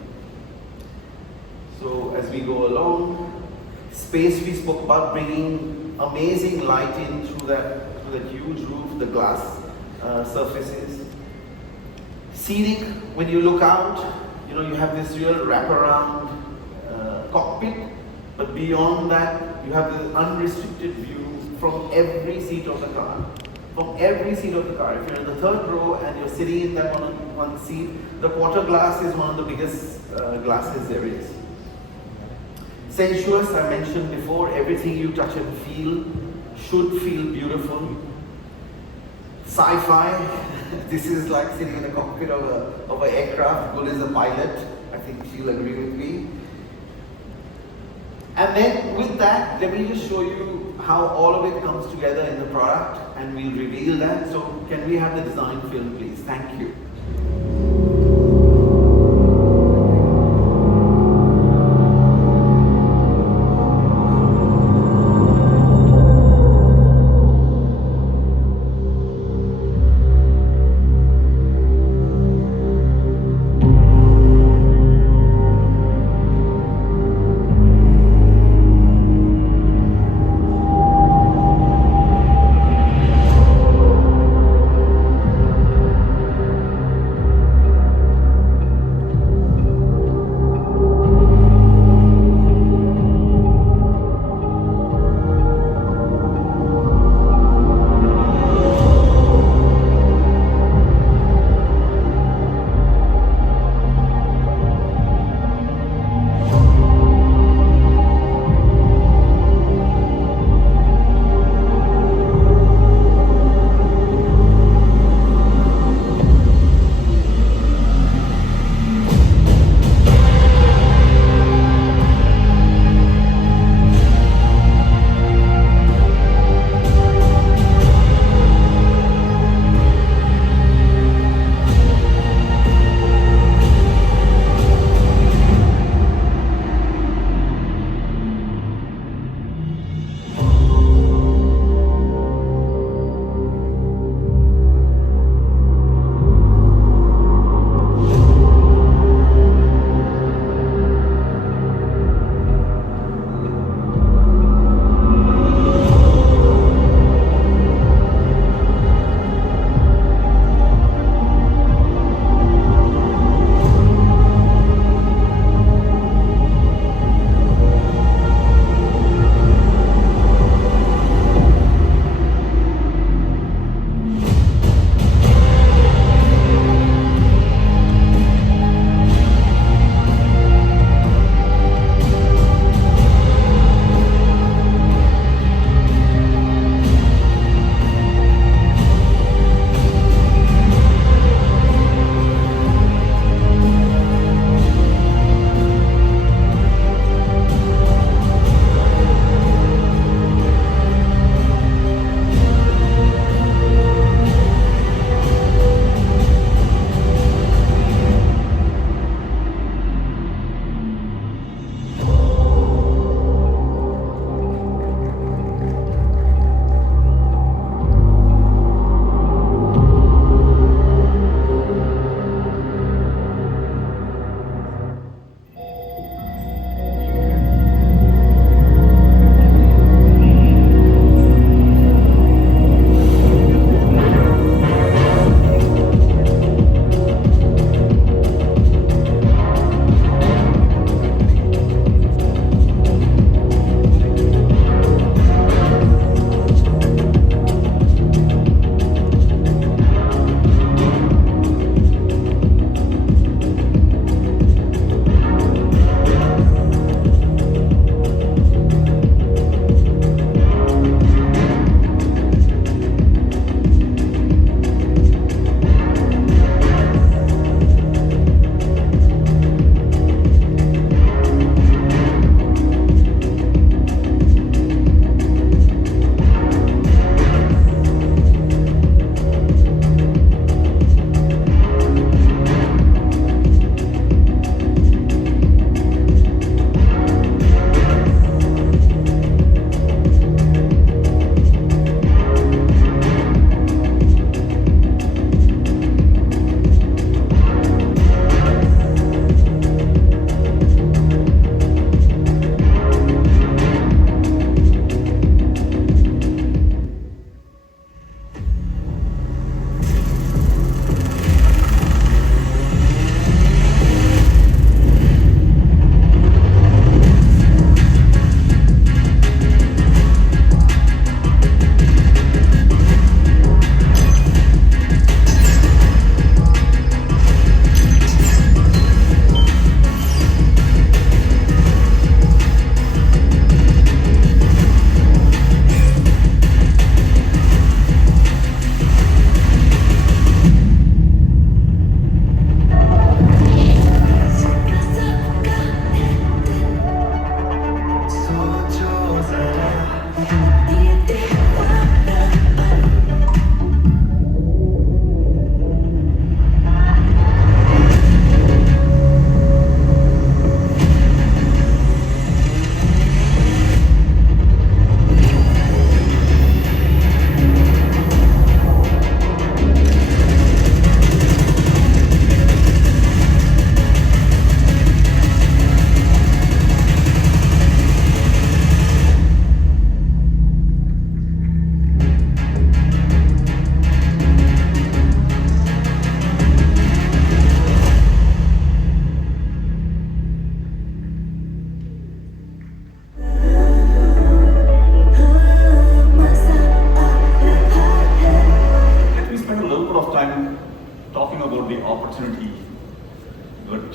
So as we go along, space we spoke about, bringing amazing light in through that huge roof, the glass surfaces. Scenic, when you look out, you have this real wraparound cockpit, but beyond that, you have this unrestricted view from every seat of the car. From every seat of the car. If you're in the 3rd row and you're sitting in that one seat, the quarter glass is one of the biggest glasses there is. Sensuous, I mentioned before, everything you touch and feel should feel beautiful. Sci-fi, this is like sitting in the cockpit of an aircraft, good as a pilot. I think she'll agree with me. And then with that, let me just show you how all of it comes together in the product, and we'll reveal that. So can we have the design film, please? Thank you.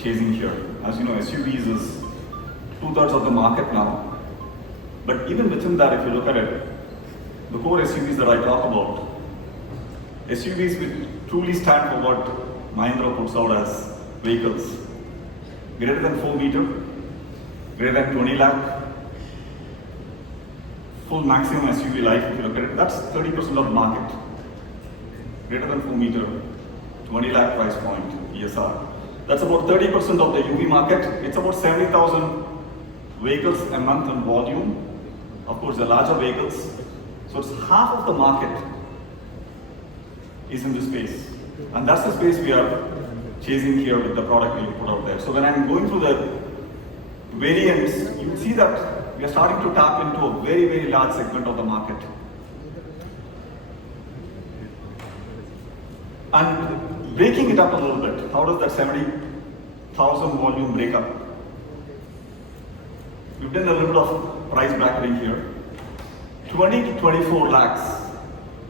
chasing here. As you know, SUVs is 2/3 of the market now. But even within that, if you look at it, the core SUVs that I talk about, SUVs will truly stand for what Mahindra puts out as vehicles. Greater than 4 meter, greater than 20 lakh, full maximum SUV life, if you look at it, that's 30% of the market. Greater than 4 meter, 20 lakh price point, ESR. That's about 30% of the UV market. It's about 70,000 vehicles a month in volume. Of course, the larger vehicles. So it's half of the market is in this space. And that's the space we are chasing here with the product we put out there. So when I'm going through the variants, you will see that we are starting to tap into a very, very large segment of the market. And breaking it up a little bit, how does that 70,000 volume break up? We've done a little bit of price bracketing here. 20 to 24 lakhs,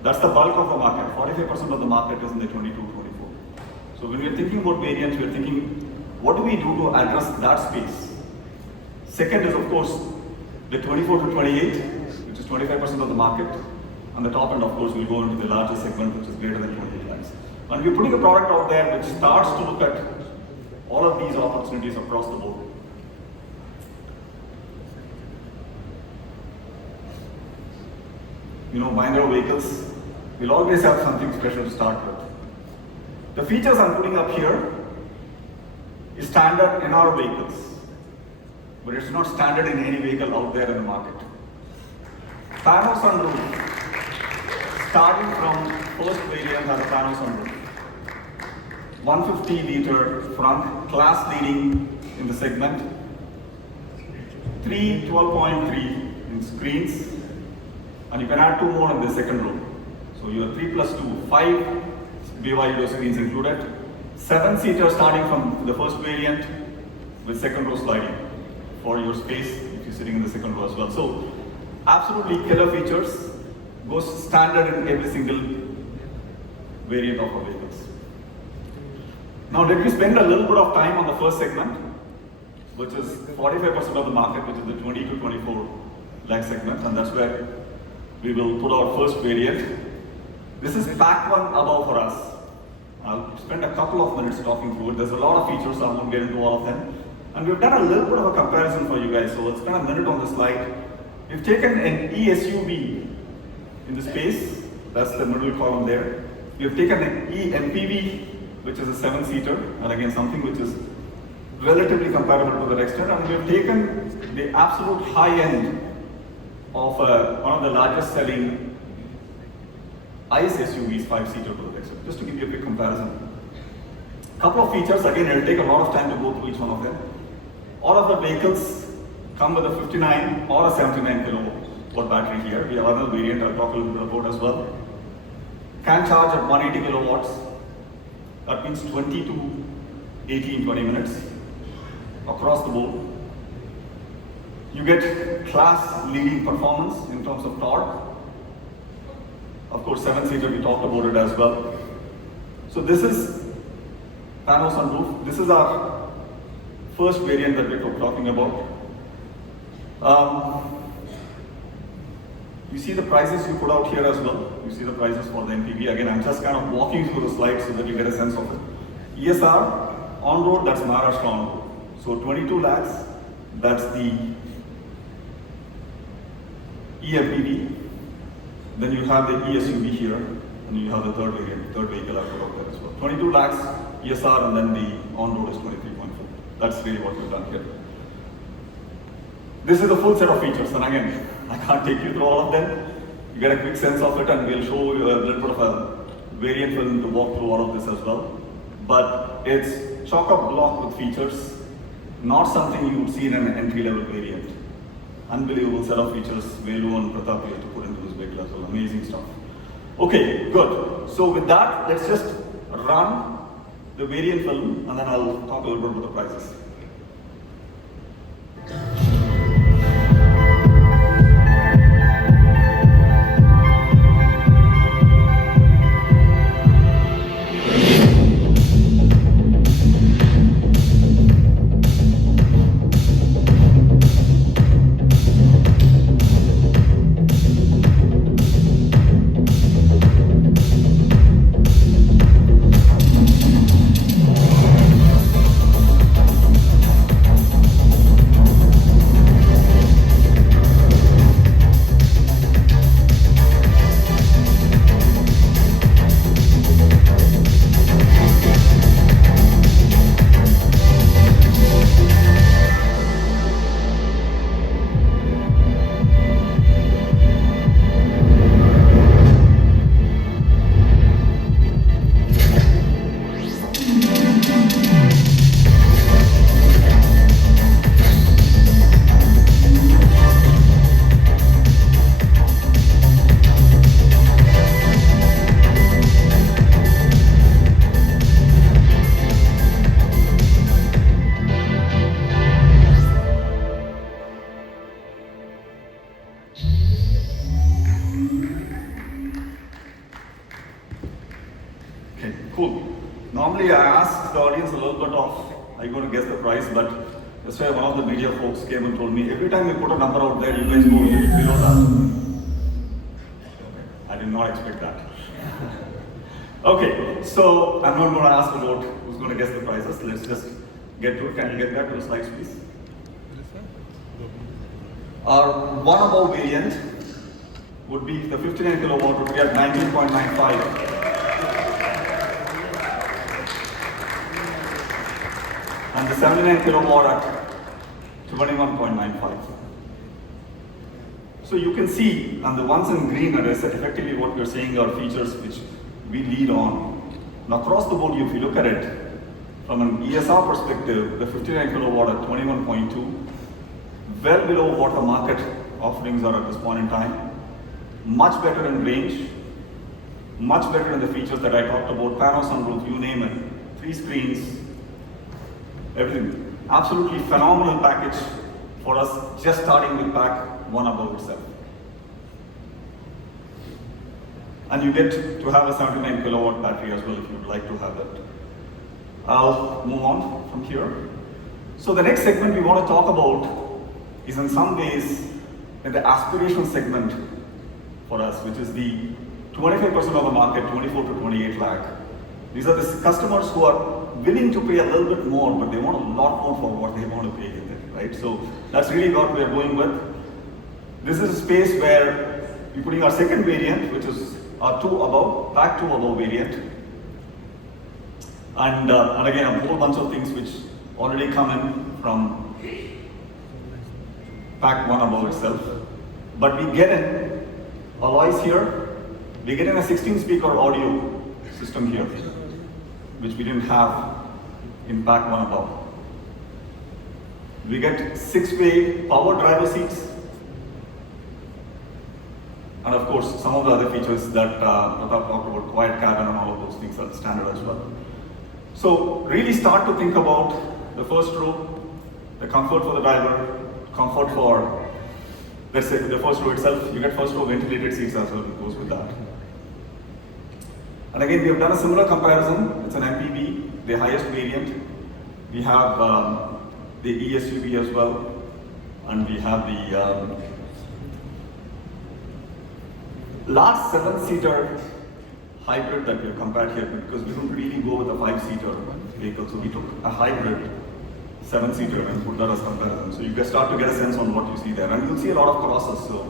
that's the bulk of the market. 45% of the market is in the 22 to 24. So when we're thinking about variants, we're thinking, what do we do to address that space? Second is, of course, the 24 to 28, which is 25% of the market. And the top end, of course, will go into the larger segment, which is greater than 28 lakhs. And we're putting a product out there which starts to look at all of these opportunities across the board. You know, Mahindra vehicles will always have something special to start with. The features I'm putting up here is standard in our vehicles, but it's not standard in any vehicle out there in the market. Pano sunroof, starting from first variant has a pano sunroof. 150 liter front, class leading in the segment. 12.3 in screens, and you can add 2 more in the second row. So you have 3 plus 2, 5 BYD screens included. 7-seater starting from the first variant with second row sliding for your space if you're sitting in the second row as well. So absolutely killer features, goes standard in every single variant of our vehicles. Now let me spend a little bit of time on the first segment, which is 45% of the market, which is the 20 to 24 lakh segment, and that's where we will put our first variant. This is pack one above for us. I'll spend a couple of minutes talking through it. There's a lot of features, so I won't get into all of them. And we've done a little bit of a comparison for you guys, so let's spend a minute on the slide. We've taken an eSUV in the space, that's the middle column there. We've taken an eMPV, which is a 7-seater, and again something which is relatively comparable to the Dexter, and we've taken the absolute high end of one of the largest selling ICE SUVs, 5-seater to the Dexter, just to give you a quick comparison. Couple of features, again it'll take a lot of time to go through each one of them. All of the vehicles come with a 59 or a 79 kilowatt battery here. We have another variant I'll talk a little bit about as well. Can charge at 180 kilowatts. That means 20 to 18, 20 minutes across the board. You get class leading performance in terms of torque. Of course, 7-seater, we talked about it as well. So this is pano sunroof. This is our first variant that we're talking about. You see the prices you put out here as well. You see the prices for the MPV. Again, I'm just kind of walking through the slides so that you get a sense of it. ESR, on-road, that's Maharashtra on-road. So 22 lakhs, that's the eMPV. Then you have the eSUV here, and you have the third vehicle I put out there as well. 22 lakhs ESR, and then the on-road is 23.4. That's really what we've done here. This is the full set of features, and again, I can't take you through all of them. You get a quick sense of it, and we'll show you a little bit of a variant film to walk through all of this as well. But it's chock-up block with features, not something you would see in an entry-level variant. Unbelievable set of features, Velu and Pratap here to put into this vehicle as well. Amazing stuff. Okay, good. So with that, let's just run the variant film, and then I'll talk a little bit about the prices. Okay, cool. Normally I ask the audience a little bit of, are you going to guess the price? But that's why one of the media folks came and told me, every time you put a number out there, you guys go a little below that. I did not expect that. Okay, so I'm not going to ask about who's going to guess the prices. Let's just get to it. Can you get back to the slides, please? Our one above variant would be the 59 kilowatt would be at 19.95. And the 79 kilowatt at 21.95. So you can see, and the ones in green are effectively what we're saying are features which we lead on. And across the board, if you look at it, from an ESR perspective, the 59 kilowatt at 21.2, well below what the market offerings are at this point in time. Much better in range, much better in the features that I talked about, pano sunroof, you name it, 3 screens, everything. Absolutely phenomenal package for us, just starting with pack one above itself. And you get to have a 79 kilowatt battery as well if you'd like to have that. I'll move on from here. So the next segment we want to talk about is in some ways in the aspirational segment for us, which is the 25% of the market, 24 to 28 lakh. These are the customers who are willing to pay a little bit more, but they want a lot more for what they want to pay in it, right? So that's really what we are going with. This is a space where we're putting our second variant, which is our 2 above, pack 2 above variant. And again, a whole bunch of things which already come in from pack 1 above itself. But we get in alloys here, we get in a 16 speaker audio system here, which we didn't have in pack 1 above. We get 6-way power driver seats. And of course, some of the other features that Pratap talked about, quiet cabin and all of those things are standard as well. So really start to think about the first row, the comfort for the driver, comfort for, let's say, the first row itself. You get first row ventilated seats as well, it goes with that. And again, we have done a similar comparison. It's an MPV, the highest variant. We have the ESUV as well, and we have the last 7-seater hybrid that we have compared here, because we couldn't really go with a 5-seater vehicle, so we took a hybrid 7-seater and put that as comparison. So you can start to get a sense on what you see there, and you'll see a lot of crosses. So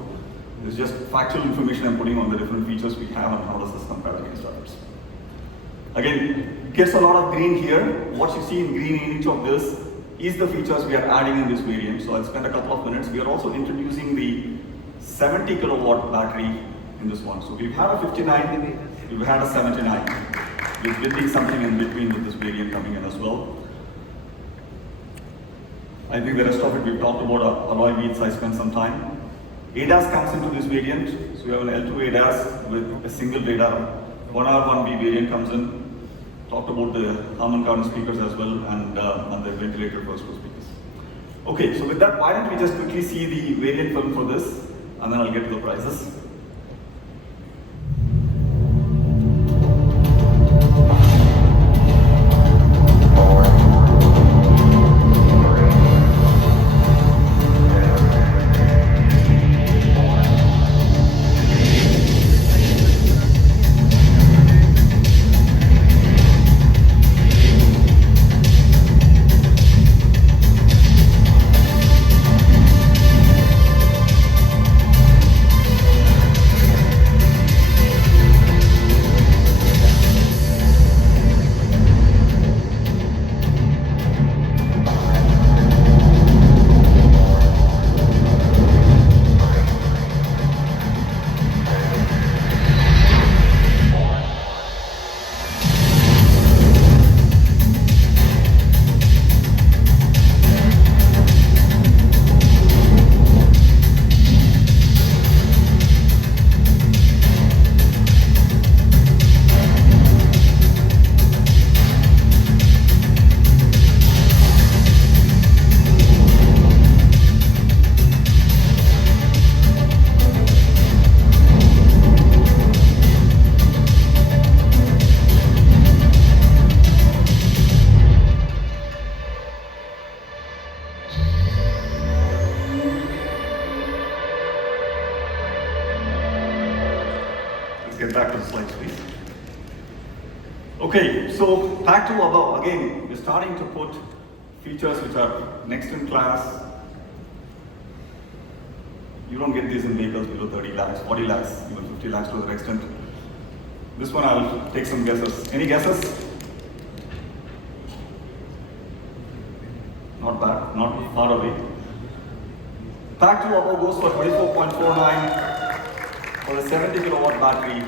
it's just factual information I'm putting on the different features we have and how does this compare against others. Again, gets a lot of green here. What you see in green in each of this is the features we are adding in this variant. So I'll spend a couple of minutes. We are also introducing the 70 kilowatt battery in this one. So we've had a 59, we've had a 79. We're building something in between with this variant coming in as well. I think the rest of it we've talked about alloy wheels. I spent some time. ADAS comes into this variant. So we have an L2 ADAS with a single radar. 1R, 1B variant comes in. Talked about the Harman Kardon speakers as well and the ventilated first row speakers. Okay, so with that, why don't we just quickly see the variant film for this, and then I'll get to the prices. get back to the slides, please. Okay, so back to above. Again, we're starting to put features which are next in class. You don't get these in vehicles below 30 lakhs, 40 lakhs, even 50 lakhs to that extent. This one I'll take some guesses. Any guesses? Not bad, not far away. Pack 2 above goes for 24.49 for the 70 kilowatt battery,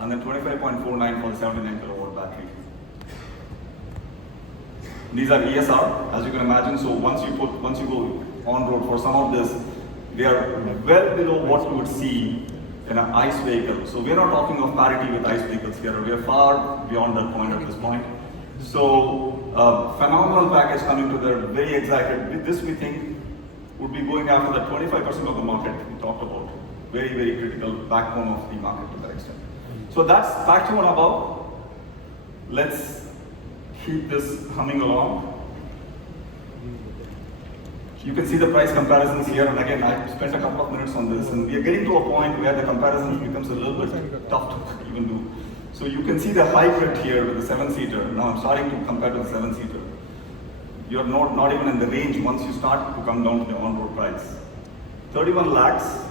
and then 25.49 for the 79 kilowatt battery. These are ESR, as you can imagine. So once you go on road for some of this, they are well below what you would see in an ICE vehicle. So we are not talking of parity with ICE vehicles here. We are far beyond that point at this point. So phenomenal package coming to there, very excited. With this, we think would be going after the 25% of the market we talked about. Very, very critical backbone of the market to that extent. So that's back to and above. Let's keep this humming along. You can see the price comparisons here, and again, I spent a couple of minutes on this, and we are getting to a point where the comparison becomes a little bit tough to even do. So you can see the hybrid here with the 7-seater. Now I'm starting to compare to the 7-seater. You're not even in the range once you start to come down to the on-road price. 31 lakhs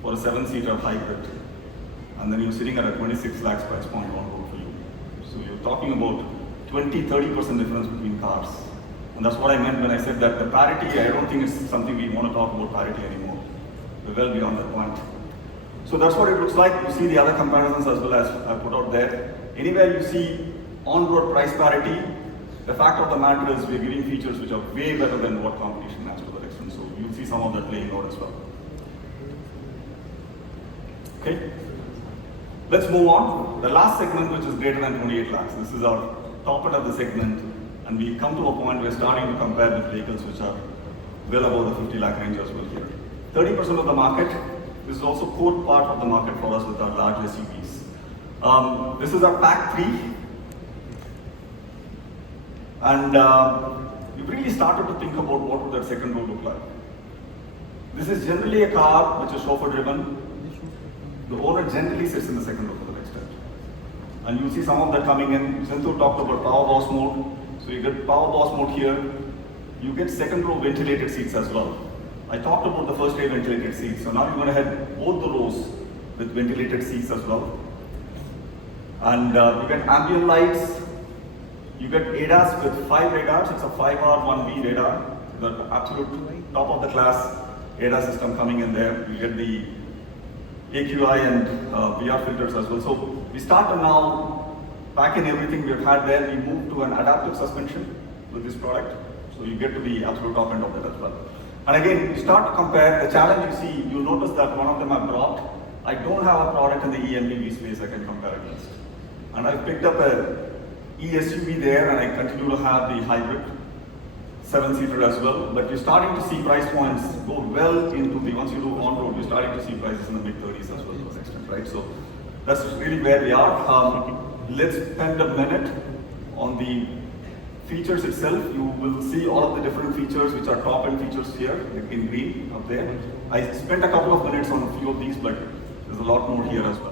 for a 7-seater hybrid, and then you're sitting at a 26 lakhs price point on-road for you. So you're talking about 20-30% difference between cars. And that's what I meant when I said that the parity, I don't think it's something we want to talk about parity anymore. We're well beyond that point. So that's what it looks like. You see the other comparisons as well as I put out there. Anywhere you see on-road price parity, the fact of the matter is we're giving features which are way better than what competition has to that extent. So you'll see some of that playing out as well. Okay. Let's move on. The last segment, which is greater than 28 lakhs. This is our top end of the segment. And we come to a point where we're starting to compare with vehicles which are well above the 50 lakh range as well here. 30% of the market. This is also core part of the market for us with our large SUVs. This is our pack 3. And we've really started to think about what would that second row look like. This is generally a car which is chauffeur driven. The owner generally sits in the second row to that extent. And you'll see some of that coming in. Senthu talked about power boss mode. So you get power boss mode here. You get second row ventilated seats as well. I talked about the first row ventilated seats. So now you're going to have both the rows with ventilated seats as well. And you get ambient lights. You get ADAS with 5 radars. It's a 5R 1B radar. The absolute top of the class ADAS system coming in there. You get the AQI and VR filters as well. So we start to now pack in everything we've had there. We move to an adaptive suspension with this product. So you get to the absolute top end of that as well. And again, you start to compare. The challenge you see, you'll notice that one of them I've dropped. I don't have a product in the eMPV space I can compare against. And I've picked up a eSUV there, and I continue to have the hybrid 7-seater as well. But you're starting to see price points go well into the, once you do on-road, you're starting to see prices in the mid-30s as well to an extent, right? So that's really where we are. Let's spend a minute on the features itself. You will see all of the different features which are top-end features here in green up there. I spent a couple of minutes on a few of these, but there's a lot more here as well.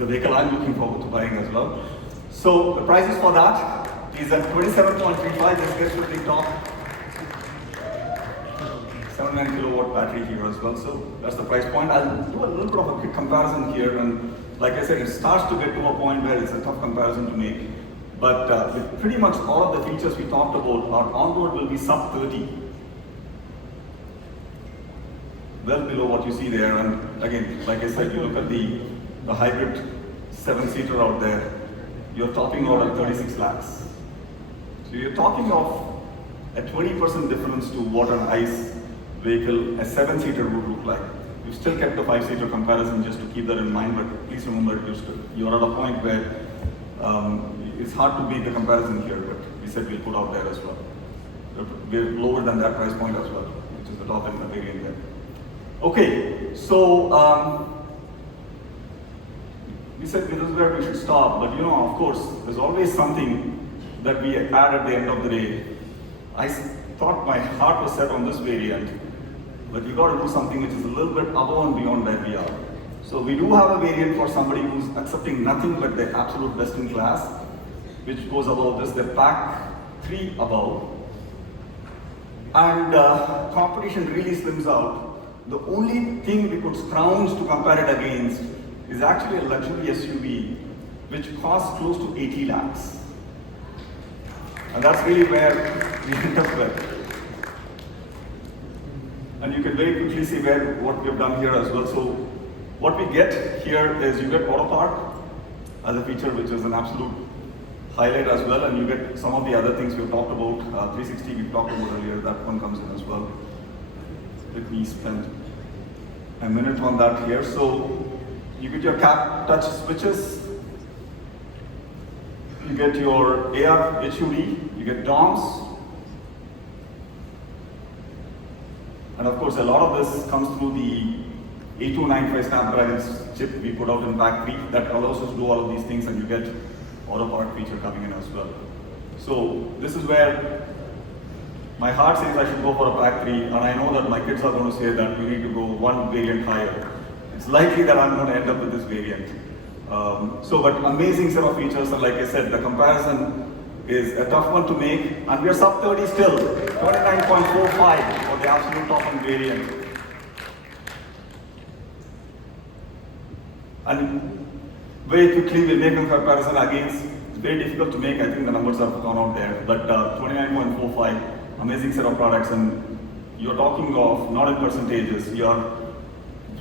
the vehicle I'm looking forward to buying as well. So the prices for that is at 27.35. This gets to the top 79 kilowatt battery here as well. So that's the price point. I'll do a little bit of a quick comparison here, and like I said, it starts to get to a point where it's a tough comparison to make. But with pretty much all of the features we talked about, our on-road will be sub 30. Well below what you see there. And again, like I said, you look at the hybrid 7-seater out there, you're topping out at 36 lakhs. So you're talking of a 20% difference to what an ICE vehicle, a 7-seater would look like. We've still kept the 5-seater comparison just to keep that in mind, but please remember you're at a point where it's hard to beat the comparison here, but we said we'll put out there as well. We're lower than that price point as well, which is the top end of the variant there. Okay, so we said this is where we should stop, but of course, there's always something that we add at the end of the day. I thought my heart was set on this variant, but you got to do something which is a little bit above and beyond where we are. So we do have a variant for somebody who's accepting nothing but the absolute best in class, which goes above this, the pack 3 above. And competition really slims out. The only thing we could scrounge to compare it against is actually a luxury SUV, which costs close to 80 lakhs. And that's really where we end up with. And you can very quickly see what we've done here as well. So what we get here is you get auto park as a feature, which is an absolute highlight as well, and you get some of the other things we've talked about. 360 we talked about earlier, that one comes in as well. Let me spend a minute on that here. So you get your cap touch switches, you get your AR HUD, you get DOMs, and of course a lot of this comes through the 8295 Snapdragon chip we put out in pack 3 that allows us to do all of these things, and you get auto park feature coming in as well. So this is where my heart says I should go for a pack 3, and I know that my kids are going to say that we need to go one variant higher. It's likely that I'm going to end up with this variant. But amazing set of features, and like I said, the comparison is a tough one to make, and we are sub 30 still, 29.45 for the absolute top end variant. And very quickly we'll make a comparison against, it's very difficult to make, I think the numbers have gone out there, but 29.45, amazing set of products, and you're talking of, not in percentages, you're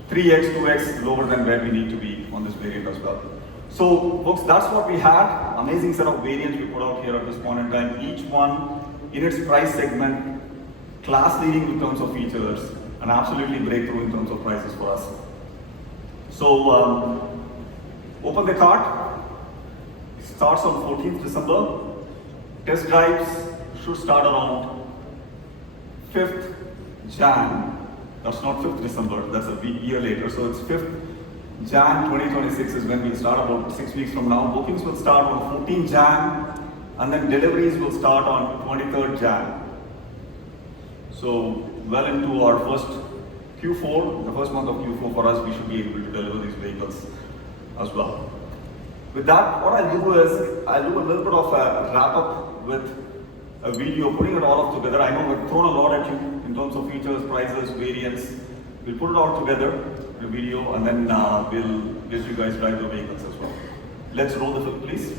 3x, 2x lower than where we need to be on this variant as well. So folks, that's what we had, amazing set of variants we put out here at this point in time, each one in its price segment, class leading in terms of features, and absolutely breakthrough in terms of prices for us. So open the cart, it starts on 14th December, test drives should start around 5th Jan, that's not 5th December, that's a year later, so it's 5th Jan 2026 is when we'll start, about 6 weeks from now. Bookings will start on 14th Jan, and then deliveries will start on 23rd Jan. So well into our first Q4, the first month of Q4 for us, we should be able to deliver these vehicles as well. With that, what I'll do is, I'll do a little bit of a wrap up with a video, putting it all up together. I know we've thrown a lot at you in terms of features, prices, variants. We'll put it all together in a video, and then we'll let you guys drive the vehicles as well. Let's roll the film, please.